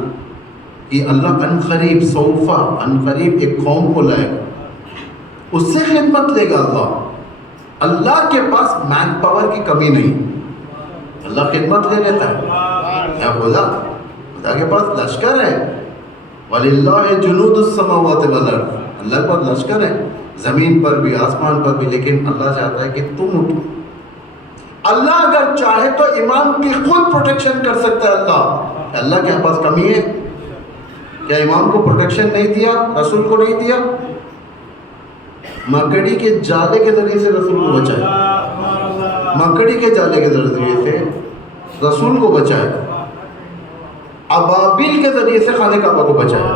کہ اللہ ان قریب، سوفا ان قریب ایک قوم کو لائے گا، اس سے خدمت لے گا. اللہ کے پاس مین پاور کی کمی نہیں، اللہ خدمت لے لیتا ہے. کیا بولا؟ خدا کے پاس لشکر ہے. وَلِلَّهِ جُنُودُ السَّمَاوَاتِ وَالْأَرْضِ، اللہ کے پاس لشکر ہے زمین پر بھی آسمان پر بھی. لیکن اللہ چاہتا ہے کہ تم اٹھو. اللہ اگر چاہے تو امام کی خود پروٹیکشن کر سکتا ہے. اللہ کے پاس کمی ہے کیا امام کو پروٹیکشن نہیں دیا؟ رسول کو نہیں دیا؟ مکڑی کے جالے کے ذریعے سے رسول کو بچایا، مکڑی کے جالے کے ذریعے سے رسول کو بچایا، ابابیل کے ذریعے سے خانہ کعبہ کو بچایا.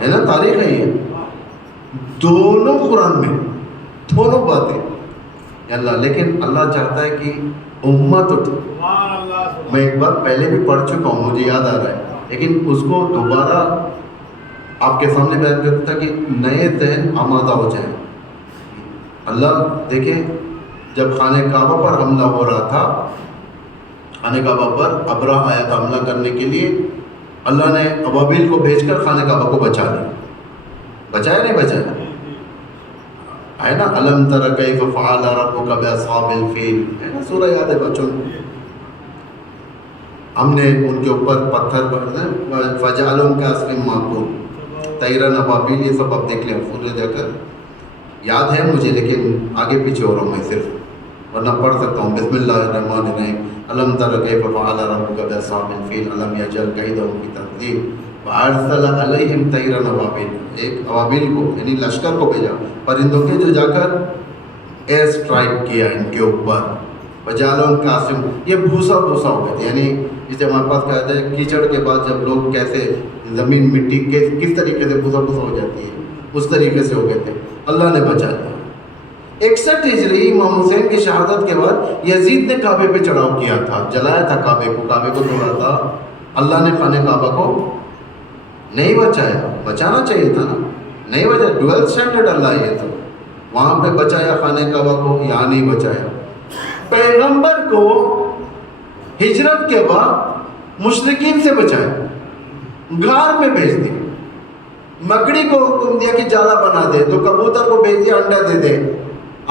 ہے نا، تاریخ ہے یہ. دونوں قرآن میں دونوں باتیں اللہ. لیکن اللہ چاہتا ہے کہ امت اٹھے. میں ایک بار پہلے بھی پڑھ چکا ہوں، مجھے یاد آ رہا ہے، لیکن اس کو دوبارہ آپ کے سامنے بیان کرتا تھا کہ نئے ذہن آمادہ ہو جائیں. اللہ دیکھیں، جب خانہ کعبہ پر حملہ ہو رہا تھا، خانہ کعبہ پر ابرہ آیا تھا حملہ کرنے کے لیے، اللہ نے ابابیل کو بھیج کر خانہ کعبہ کو بچا لیا. بچایا نہیں بچایا؟ ہے نا، الم تر کیف فعل ربک باصحاب الفیل، ہے نا، سورہ یاد ہے بچوں. ہم نے ان کے اوپر پتھر فجعلہم کعصف مأکول، طیرا ابابیل، یہ سب آپ دیکھ لیں پورے جا کر. یاد ہے مجھے لیکن آگے پیچھے ہو رہا ہوں میں صرف، ورنہ پڑھ سکتا ہوں. بسم اللہ الرحمن الرحیم. الم تر کیف فعل ربک باصحاب الفیل الم یجعل کیدہم فی تضلیل وارسل علیہم طیرا ابابیل. ایک ابابیل کو یعنی لشکر کو بھیجا، پرندوں کے، جو جا کر ایئر اسٹرائک کیا ان کے اوپر. فجعلہم کعصف، یہ بھوسا بھوسا ہو گئے تھے. یعنی جسے ہمارے پاس کہتے ہیں کیچڑ کے بعد جب لوگ کیسے زمین مٹی کس طریقے سے بھوسا بھوسا ہو جاتی ہے، اس طریقے سے ہو گئے تھے. اللہ نے بچا لیا. 61 ہجری امام حسین کی شہادت کے بعد یزید نے کعبے پہ چڑھاؤ کیا تھا، جلایا تھا کعبے کو توڑا تھا. اللہ نے خانہ کعبہ کو نہیں بچایا. بچانا چاہیے تھا نا، نہیں بچایا. ڈویل اسٹینڈرڈ اللہ یہ تو، وہاں پہ بچایا خانہ کعبہ کو، یہاں نہیں بچایا. پیغمبر کو ہجرت کے بعد مشرکین سے بچایا، غار میں بھیج دی. مکڑی کو حکم دیا کہ جالا بنا دے، تو کبوتر کو بھیج دیا انڈا دے دے.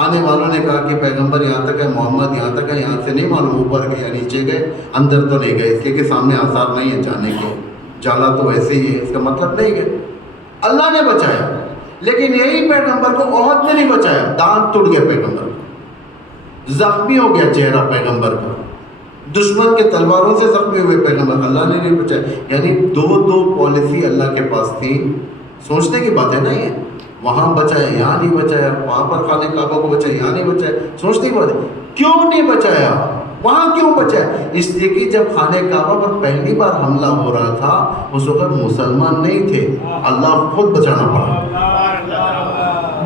آنے والوں نے کہا کہ پیغمبر یہاں تک ہے، محمد یہاں تک ہے، یہاں سے نہیں معلوم اوپر گئے یا نیچے گئے، اندر تو نہیں گئے، اس لیے کہ سامنے آثار نہیں ہے جانے کے. جالا تو ویسے ہی ہے، اس کا مطلب نہیں گئے. اللہ نے بچایا. لیکن یہی پیغمبر کو عہد میں نہیں بچایا. دانت ٹوٹ گیا پیغمبر، زخمی ہو گیا چہرہ پیغمبر کا، دشمن کے تلواروں سے زخمی ہوئے پیغمبر، اللہ نے نہیں بچایا. یعنی دو پالیسی اللہ کے پاس تھی. سوچنے کی بات ہے نا یہ، وہاں بچایا یہاں نہیں بچایا، وہاں پر خانہ کعبہ کو بچایا یہاں نہیں بچایا. سوچنے کی بات ہے، کیوں نہیں بچایا، وہاں کیوں بچایا؟ اس لیے کہ جب خانہ کعبہ پر پہلی بار حملہ ہو رہا تھا اس وقت مسلمان نہیں تھے، اللہ خود بچانا پڑا.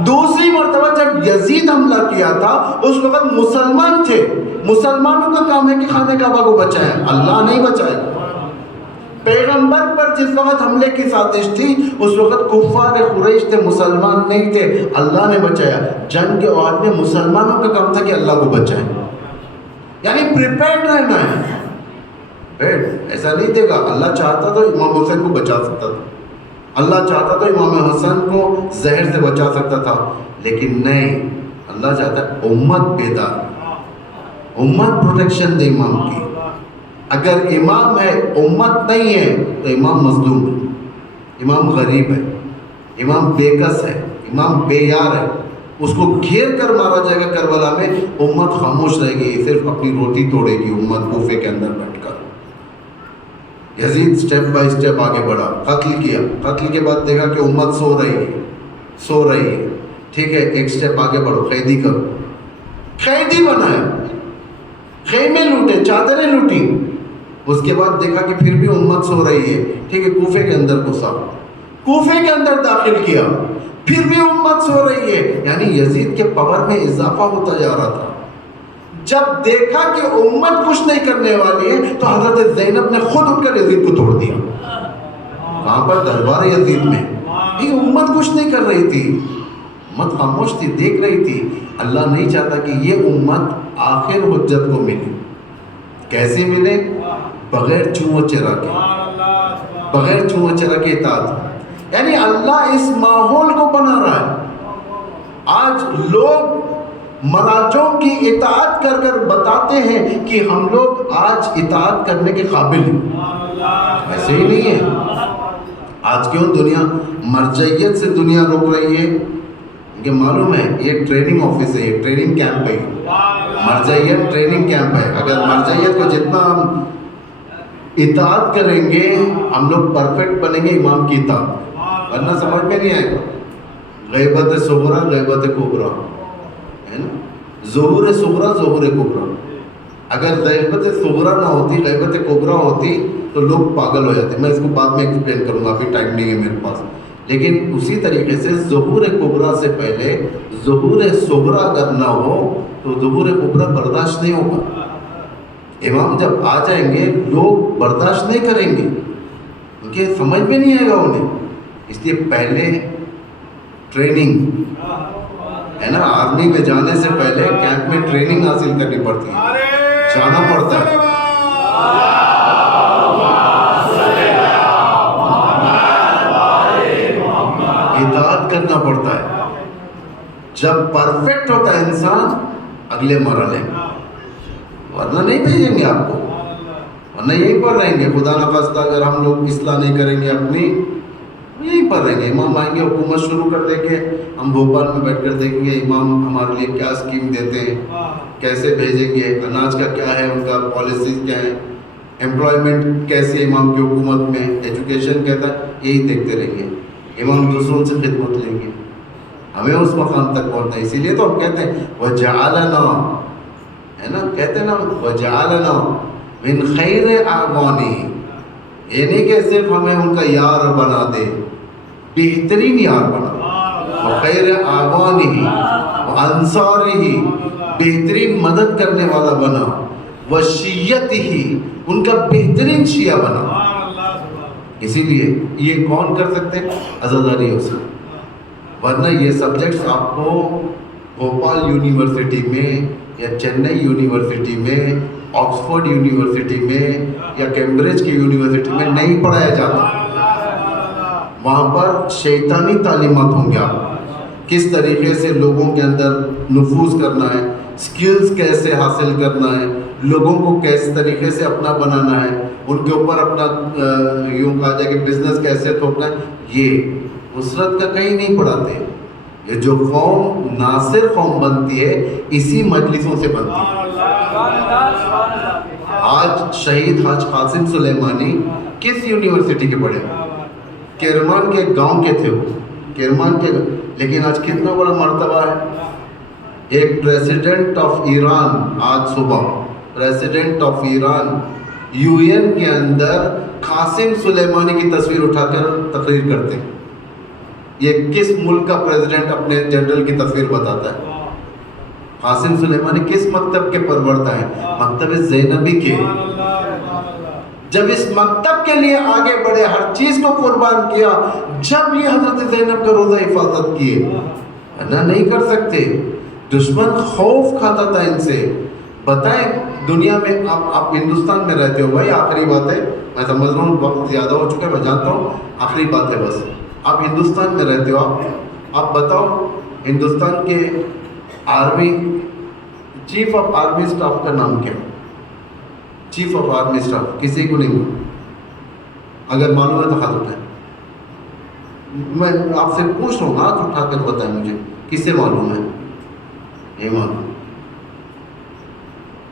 دوسری مرتبہ جب یزید حملہ کیا تھا اس وقت مسلمان تھے، مسلمانوں کا کام ہے کہ خانہ کعبہ کو بچایا، اللہ نہیں بچایا. پیغمبر پر جس وقت حملے کی سازش تھی اس وقت کفار قریش تھے، مسلمان نہیں تھے، اللہ نے بچایا. جنگ کے عہد میں مسلمانوں کا کام تھا کہ اللہ کو بچائیں. یعنی پریپیئرڈ رہنا ہے. ایسا نہیں دے گا. اللہ چاہتا تو امام حسین کو بچا سکتا تھا، اللہ چاہتا تو امام حسن کو زہر سے بچا سکتا تھا، لیکن نہیں. اللہ چاہتا ہے امت بیدار، امت پروٹیکشن دے امام کی. اگر امام ہے امت نہیں ہے تو امام مظلوم ہے، امام غریب ہے، امام بے کس ہے، امام بے یار ہے. اس کو گھیر کر مارا جائے گا کربلا میں، امت خاموش رہے گی، صرف اپنی روٹی توڑے گی امت کوفے کے اندر بیٹھ کر. یزید سٹیپ بائی سٹیپ آگے بڑھا، قتل کیا، قتل کے بعد دیکھا کہ امت سو رہی ہے، ٹھیک ہے ایک سٹیپ آگے بڑھو، قیدی کرو، قیدی بنایا، خیمے لوٹے، چادریں لوٹی، اس کے بعد دیکھا کہ پھر بھی امت سو رہی ہے، ٹھیک ہے کوفے کے اندر گھسا، کوفے کے اندر داخل کیا، پھر بھی امت سو رہی ہے، یعنی یزید کے پاور میں اضافہ ہوتا جا رہا تھا۔ جب دیکھا کہ امت کچھ نہیں کرنے والی ہے تو حضرت زینب نے خود اٹھ کر یزید کو توڑ دیا۔ کہاں پر؟ دربار یزید میں۔ یہ امت کچھ نہیں کر رہی تھی، امت خاموش تھی، دیکھ رہی تھی۔ اللہ نہیں چاہتا کہ یہ امت آخر حجت کو ملے۔ کیسے ملے؟ بغیر چوں چرا کے، بغیر چوں چرا کے اطاعت۔ یعنی اللہ اس ماحول کو بنا رہا ہے۔ آج لوگ مراجوں کی اطاعت کر کر بتاتے ہیں کہ ہم لوگ آج اطاعت کرنے کے قابل ہیں، ایسے ہی نہیں ہے۔ آج کیوں دنیا مرجعیت سے دنیا روک رہی ہے؟ کہ معلوم ہے یہ ٹریننگ آفس ہے، یہ ٹریننگ کیمپ ہے، مرجعیت ٹریننگ کیمپ ہے۔ اگر مرجعیت کو جتنا ہم اطاعت کریں گے ہم لوگ پرفیکٹ بنیں گے امام کی اطاعت، ورنہ سمجھ میں نہیں آئے گا۔ غیبت صغرا، غیبت کبرا ہے نا، ظہور صغرا، ظہور کبرا۔ اگر غیبت صغرا نہ ہوتی، غیبت کبرا ہوتی تو لوگ پاگل ہو جاتے۔ میں اس کو بعد میں ایکسپلین کروں گا، ابھی ٹائم نہیں ہے میرے پاس۔ لیکن اسی طریقے سے ظہور کبرا سے پہلے ظہور صغرا اگر نہ ہو تو ظہور کبرا برداشت نہیں ہوگا۔ امام جب آ جائیں گے لوگ برداشت نہیں کریں گے کیونکہ سمجھ میں نہیں آئے گا انہیں۔ اس لیے پہلے ٹریننگ ہے نا، آرمی میں جانے سے پہلے کیمپ میں ٹریننگ حاصل کرنی پڑتی ہے، جانا پڑتا ہے۔ اطاعت کرنا پڑتا ہے۔ جب پرفیکٹ ہوتا ہے انسان اگلے مرحلے میں، ورنہ نہیں بھیجیں گے آپ کو، ورنہ یہیں پر رہیں گے۔ خدا نخواستہ اگر ہم لوگ اصلاح نہیں کریں گے اپنی، یہیں پر رہیں گے۔ امام آئیں گے، حکومت شروع کر دیں گے، ہم بھوپال میں بیٹھ کر دیکھیں گے امام ہمارے لیے کیا اسکیم دیتے ہیں، کیسے بھیجیں گے، اناج کا کیا ہے ان کا پالیسیز کیا ہے، امپلائمنٹ کیسے امام کی حکومت میں، ایجوکیشن کہتا ہے، یہی دیکھتے رہیں گے۔ امام دوسروں سے خدمت لیں گے، ہمیں اس مقام تک پہنچنا ہے۔ اسی لیے تو ہم کہتے ہیں وَجَعَلَنَا، ہے نا، کہتے ہیں نا وَجَعَلَنَا مِنْ خَيْرِ أَعْوَانِهِ، یہ نہیں کہ صرف ہمیں ان کا یار بنا دے، بہترین یار بنا، وَخَيْرِ أَعْوَانِهِ وَأَنصَارِهِ، بہترین مدد کرنے والا بنا، وَشِيَّتِهِ، ان کا بہترین شیعہ بنا۔ اسی لیے یہ کون کر سکتے ہیں؟ عزاداری ہو سکتے، ورنہ یہ سبجیکٹس آپ کو بھوپال یونیورسٹی میں یا چنئی یونیورسٹی میں، آکسفورڈ یونیورسٹی میں یا کیمبرج کی یونیورسٹی میں نہیں پڑھایا جاتا۔ وہاں پر شیطانی تعلیمات ہوں گے، آپ کس طریقے سے لوگوں کے اندر نفوذ کرنا ہے، سکلز کیسے حاصل کرنا ہے، لوگوں کو کس طریقے سے اپنا بنانا ہے، ان کے اوپر اپنا یوں کہا جائے کہ بزنس کیسے تھوپنا ہے، یہ نصرت کا کہیں نہیں پڑھاتے۔ یہ جو قوم ناصر قوم بنتی ہے اسی مجلسوں سے بنتی ہے۔ آج شہید حاج قاسم سلیمانی کس یونیورسٹی کے پڑھے؟ کرمان کے گاؤں کے تھے وہ، کرمان کے، لیکن آج کتنا بڑا مرتبہ ہے۔ ایک پریزیڈنٹ آف ایران، آج صبح president of Iran U N کے اندر قاسم سلیمانی کی تصویر اٹھا کر تقریر کرتے ہیں۔ یہ کس ملک کا پریزیڈنٹ اپنے جنرل کی تصویر بتاتا ہے؟ قاسم سلیمانی کس مکتب کے پروردہ ہیں؟ مکتب زینبی کے۔ جب اس مکتب کے لیے آگے بڑھے، ہر چیز کو قربان کیا، جب یہ حضرت زینب کا روزہ حفاظت کیے، ورنہ نہیں کر سکتے۔ دشمن خوف کھاتا تھا ان سے۔ بتائیں دنیا میں، آپ ہندوستان میں رہتے ہو بھائی، آخری بات ہے، میں سمجھ رہا ہوں وقت زیادہ ہو چکا ہے، میں جانتا ہوں، آخری بات ہے بس، آپ ہندوستان میں رہتے ہو، آپ بتاؤ ہندوستان کے army chief of army staff کا نام کیا؟ چیف آف آرمی اسٹاف کسی کو نہیں معلوم؟ اگر معلوم ہے تو ہاتھ اٹھائیں، میں آپ سے پوچھ رہا ہوں، ہاتھ اٹھا کر بتائیں مجھے کسے معلوم ہے؟ یہ معلوم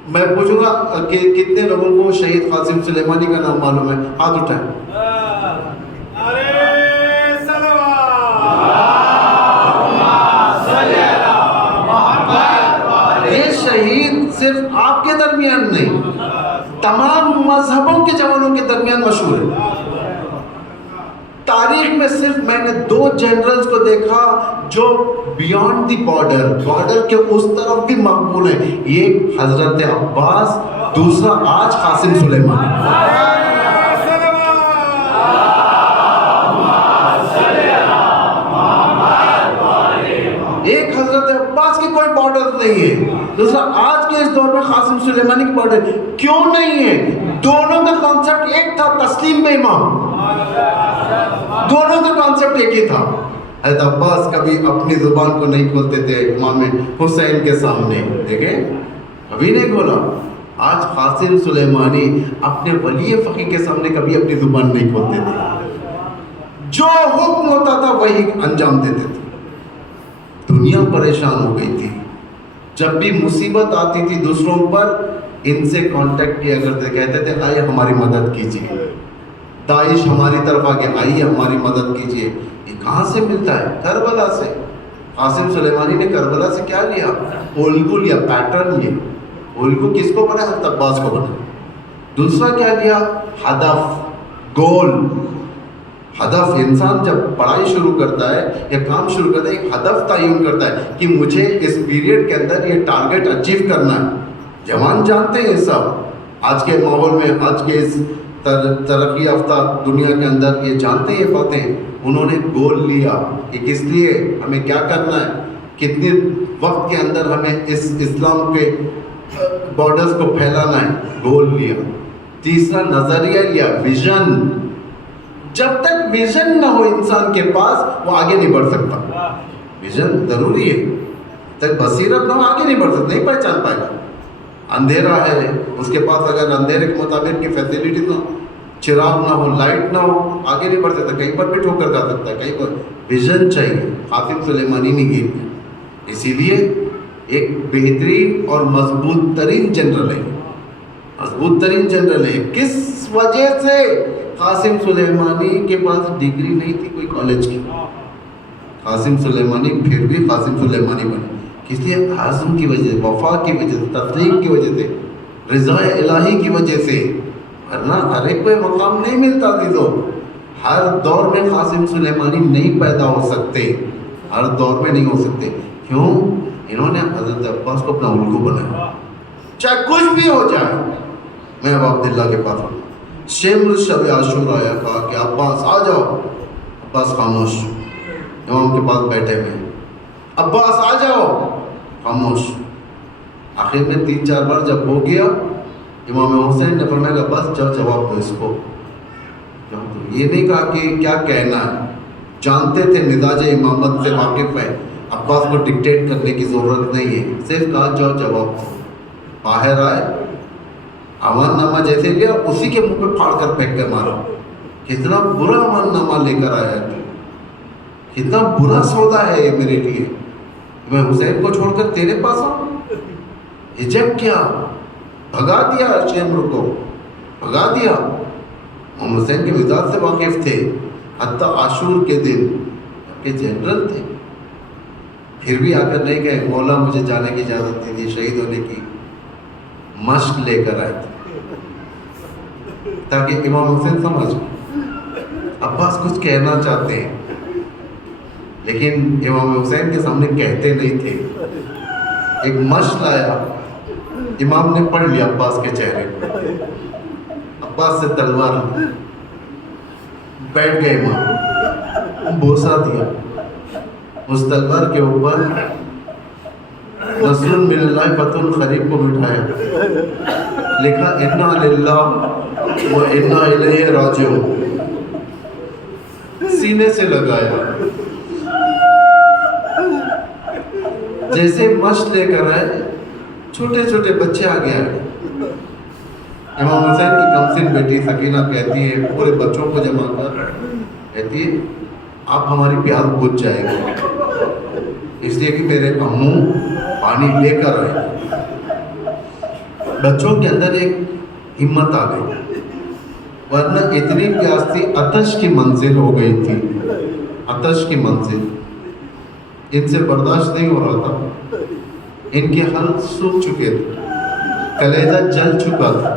میں پوچھوں گا کہ کتنے لوگوں کو شہید قاسم سلیمانی کا نام معلوم ہے؟ ہاتھ اٹھائیں. یہ شہید صرف آپ کے درمیان نہیں، تمام مذہبوں کے جوانوں کے درمیان مشہور ہے. تاریخ میں صرف میں نے 2 جنرلز کو دیکھا جو بیانڈ دی بارڈر کے اس طرف بھی مقبول ہیں. ایک حضرت عباس، دوسرا آج قاسم سلیمانی. ایک حضرت عباس کی کوئی بارڈر نہیں ہے، دوسرا آج کے اس دور میں قاسم سلیمانی کی بارڈر. کیوں نہیں ہے؟ دونوں کا کانسیپٹ ایک تھا، تسلیم بے امام. دونوں کا کانسیپٹ ایک ہی تھا. حضرت عباس کبھی اپنی زبان کو نہیں کھولتے تھے امام حسین کے سامنے، دیکھیں کبھی نہیں کھولا. آج قاسم سلیمانی اپنے ولی فقیہ کے سامنے کبھی اپنی زبان نہیں کھولتے تھے. جو حکم ہوتا تھا وہی انجام دیتے تھے. دنیا پریشان ہو گئی تھی. جب بھی مصیبت آتی تھی دوسروں پر، ان سے کانٹیکٹ کیا کرتے، کہتے تھے آئیے ہماری مدد کیجیے. داعش ہماری طرف آگے، آئیے ہماری مدد کیجیے. یہ کہاں سے ملتا ہے؟ کربلا سے. قاسم سلیمانی نے کربلا سے کیا لیا؟ الگو لیا، پیٹرن لیا. الگو کس کو بنا؟ حضرت عباس کو بنا. دوسرا کیا لیا؟ ہدف، گول. ہدف، انسان جب پڑھائی شروع کرتا ہے یا کام شروع کرتا ہے ایک ہدف تعین کرتا ہے کہ مجھے اس پیریڈ کے اندر یہ ٹارگٹ اچیو کرنا ہے. جوان جانتے ہیں یہ سب. آج کے ماحول میں، آج کے اس ترقی یافتہ دنیا کے اندر یہ جانتے ہیں یہ باتیں. انہوں نے گول لیا کہ کس لیے ہمیں کیا کرنا ہے، کتنے وقت کے اندر ہمیں اس اسلام کے بارڈرز کو پھیلانا ہے. گول لیا. تیسرا نظریہ لیا، ویژن. جب تک ویژن نہ ہو انسان کے پاس وہ آگے نہیں بڑھ سکتا. ویژن ضروری ہے. تک بصیرت نہ ہو آگے نہیں بڑھ سکتا، نہیں پہچان پائے گا. اندھیرا ہے، اس کے پاس اگر اندھیرے کے مطابق کی فیسلٹی نہ ہو، چراغ نہ ہو، لائٹ نہ ہو، آگے نہیں بڑھ سکتا. کہیں پر بھی ٹھوکر کھا سکتا ہے. کہیں پر ویژن چاہیے. قاسم سلیمانی نے یہ، اسی لیے ایک بہترین اور مضبوط ترین جنرل ہے. مضبوط ترین جنرل ہے. کس وجہ سے؟ قاسم سلیمانی کے پاس ڈگری نہیں تھی کوئی کالج کی. قاسم سلیمانی پھر بھی قاسم سلیمانی بنے. کس لیے؟ عزم کی وجہ سے، وفا کی وجہ سے، تفریق کی وجہ سے، رضا الہی کی وجہ سے. ورنہ ہر ایک کو مقام نہیں ملتا عزیزو. ہر دور میں قاسم سلیمانی نہیں پیدا ہو سکتے، ہر دور میں نہیں ہو سکتے. کیوں؟ انہوں نے حضرت عباس کو اپنا الگو بنایا. چاہے کچھ بھی ہو جائے. میں اب عبداللہ کے پاس ہوں. شمر شب عاشور آیا، کہا کہ عباس آ جاؤ. عباس خاموش، امام کے پاس بیٹھے ہوئے. عباس آ جاؤ، خاموش. آخر میں 3-4 بار جب ہو گیا، امام حسین نے فرمایا کہ بس جاؤ جواب دو اس کو. یہ نہیں کہا کہ کیا کہنا ہے. جانتے تھے مزاج امامت سے واقف ہے، عباس کو ڈکٹیٹ کرنے کی ضرورت نہیں ہے. صرف کہا جاؤ جواب دو. باہر آئے، امان نامہ جیسے لیا اسی کے منہ پہ پھاڑ کر پھینک کر مارا. کتنا برا امان نامہ لے کر آیا ہے، کتنا برا سودا ہے یہ میرے لیے. میں حسین کو چھوڑ کر تیرے پاس آؤں؟ عجب کیا. بھگا دیا شمر کو، بھگا دیا. ہم حسین کے مزاج سے واقف تھے. حتیٰ عاشور کے دن کے جنرل تھے، پھر بھی آ کر نہیں کہے مولا مجھے جانے کی اجازت نہیں دی. شہید ہونے کی مشق لے کر آئے تھے تاکہ امام حسین سمجھ. عباس کچھ کہنا چاہتے ہیں لیکن امام حسین کے سامنے کہتے نہیں تھے. ایک مشق آیا، امام نے پڑھ لیا عباس کے چہرے پر. عباس سے تلوار بیٹھ گئے. امام بوسہ دیا. اس تلوار کے اوپر نصر من اللہ فتح قریب کو بٹھایا، لکھا انا للہ و انا الیہ راجعون. سینے سے لگایا. جیسے مشق لے کر آئے، چھوٹے چھوٹے بچے آگے آئے. امام حسین کی کمسن بیٹی سکینہ کہتی ہے پورے بچوں کو جمع کر، کہتی ہے آپ ہماری پیاس بجھ جائے گی، اس لیے کہ میرے امو پانی لے کر آئے. بچوں کے اندر ایک ہمت آ گئی، ورنہ اتنی پیاس تھی، آتش کی منزل ہو گئی تھی، آتش کی منزل، ان سے برداشت نہیں ہو رہا تھا، ان کے حلق سوکھ چکے تھے، کلیجہ جل چکا تھا،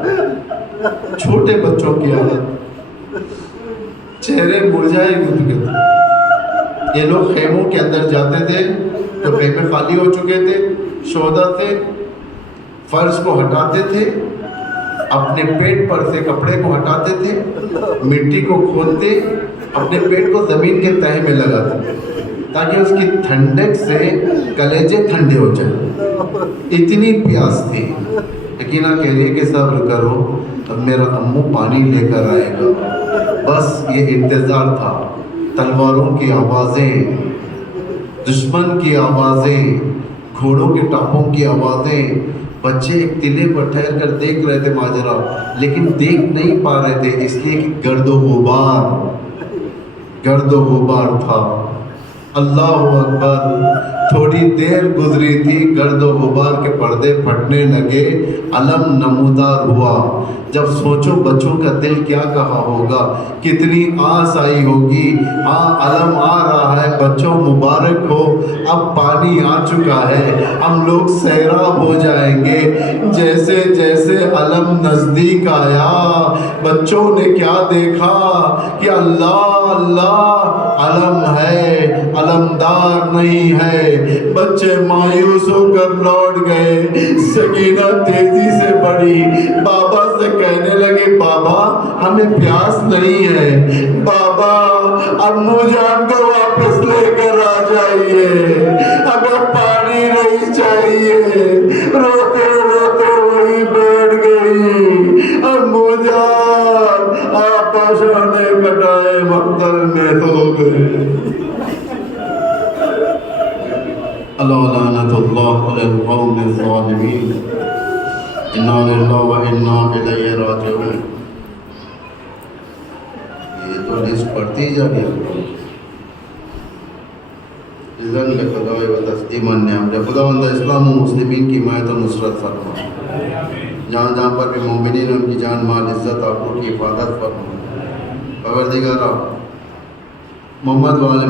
چھوٹے بچوں کی حالت، چہرے مرجھائے ہو چکے تھے۔ یہ لوگ خیموں کے اندر جاتے تھے تو خیمے خالی ہو چکے تھے، شہداء تھے، فرش کو ہٹاتے تھے، اپنے پیٹ پر سے کپڑے کو ہٹاتے تھے، مٹی کو کھودتے، اپنے پیٹ کو زمین کے تہہ میں لگاتے تھے تاکہ اس کی ٹھنڈک سے کلیجے ٹھنڈے ہو جائیں۔ اتنی پیاس تھی۔ یقینہ کہہ رہی ہے کہ صبر کرو، اب میرا امو پانی لے کر آئے گا۔ بس یہ انتظار تھا، تلواروں کی آوازیں، دشمن کی آوازیں، گھوڑوں کے ٹاپوں کی آوازیں، بچے ایک تلے پر ٹھہر کر دیکھ رہے تھے ماجرا، لیکن دیکھ نہیں پا رہے تھے اس لیے کہ گرد و غبار تھا۔ اللہ اکبر، تھوڑی دیر گزری تھی، گرد و غبار کے پردے پھٹنے لگے، علم نمودار ہوا۔ جب سوچو بچوں کا دل کیا کہا ہوگا، کتنی آس آئی ہوگی، ہاں علم آ رہا ہے، بچوں مبارک ہو، اب پانی آ چکا ہے، ہم لوگ سیراب ہو جائیں گے۔ جیسے جیسے علم نزدیک آیا، بچوں نے کیا دیکھا کہ اللہ اللہ علم ہے، علمدار نہیں ہے۔ بچے مایوس ہو کر لوٹ گئے۔ سکینہ تیزی سے بڑھی، بابا سے کہنے لگے، بابا ہمیں پیاس نہیں ہے، بابا امو جان کو واپس لے کر آ جائیے، ہمیں پانی نہیں چاہیے۔ روتے روتے وہی بیٹھ گئی۔ امو جان آپ شانے کٹائے مقتل میں ہو گئے۔ اللہ لعنت اللہ علی القوم الظالمین، انا للہ و انا الیہ راجعون۔ یہ تو لسٹ پڑھتی جا رہی ہے۔ اذن لخدائی و تسلیم النعم، خداوند اسلام و مسلمین کی حمایت و نصرت فرما، جہاں جہاں پر بھی مومنین ان کی جان مال عزت آبرو کی حفاظت فرما۔ پروردگارا محمد والے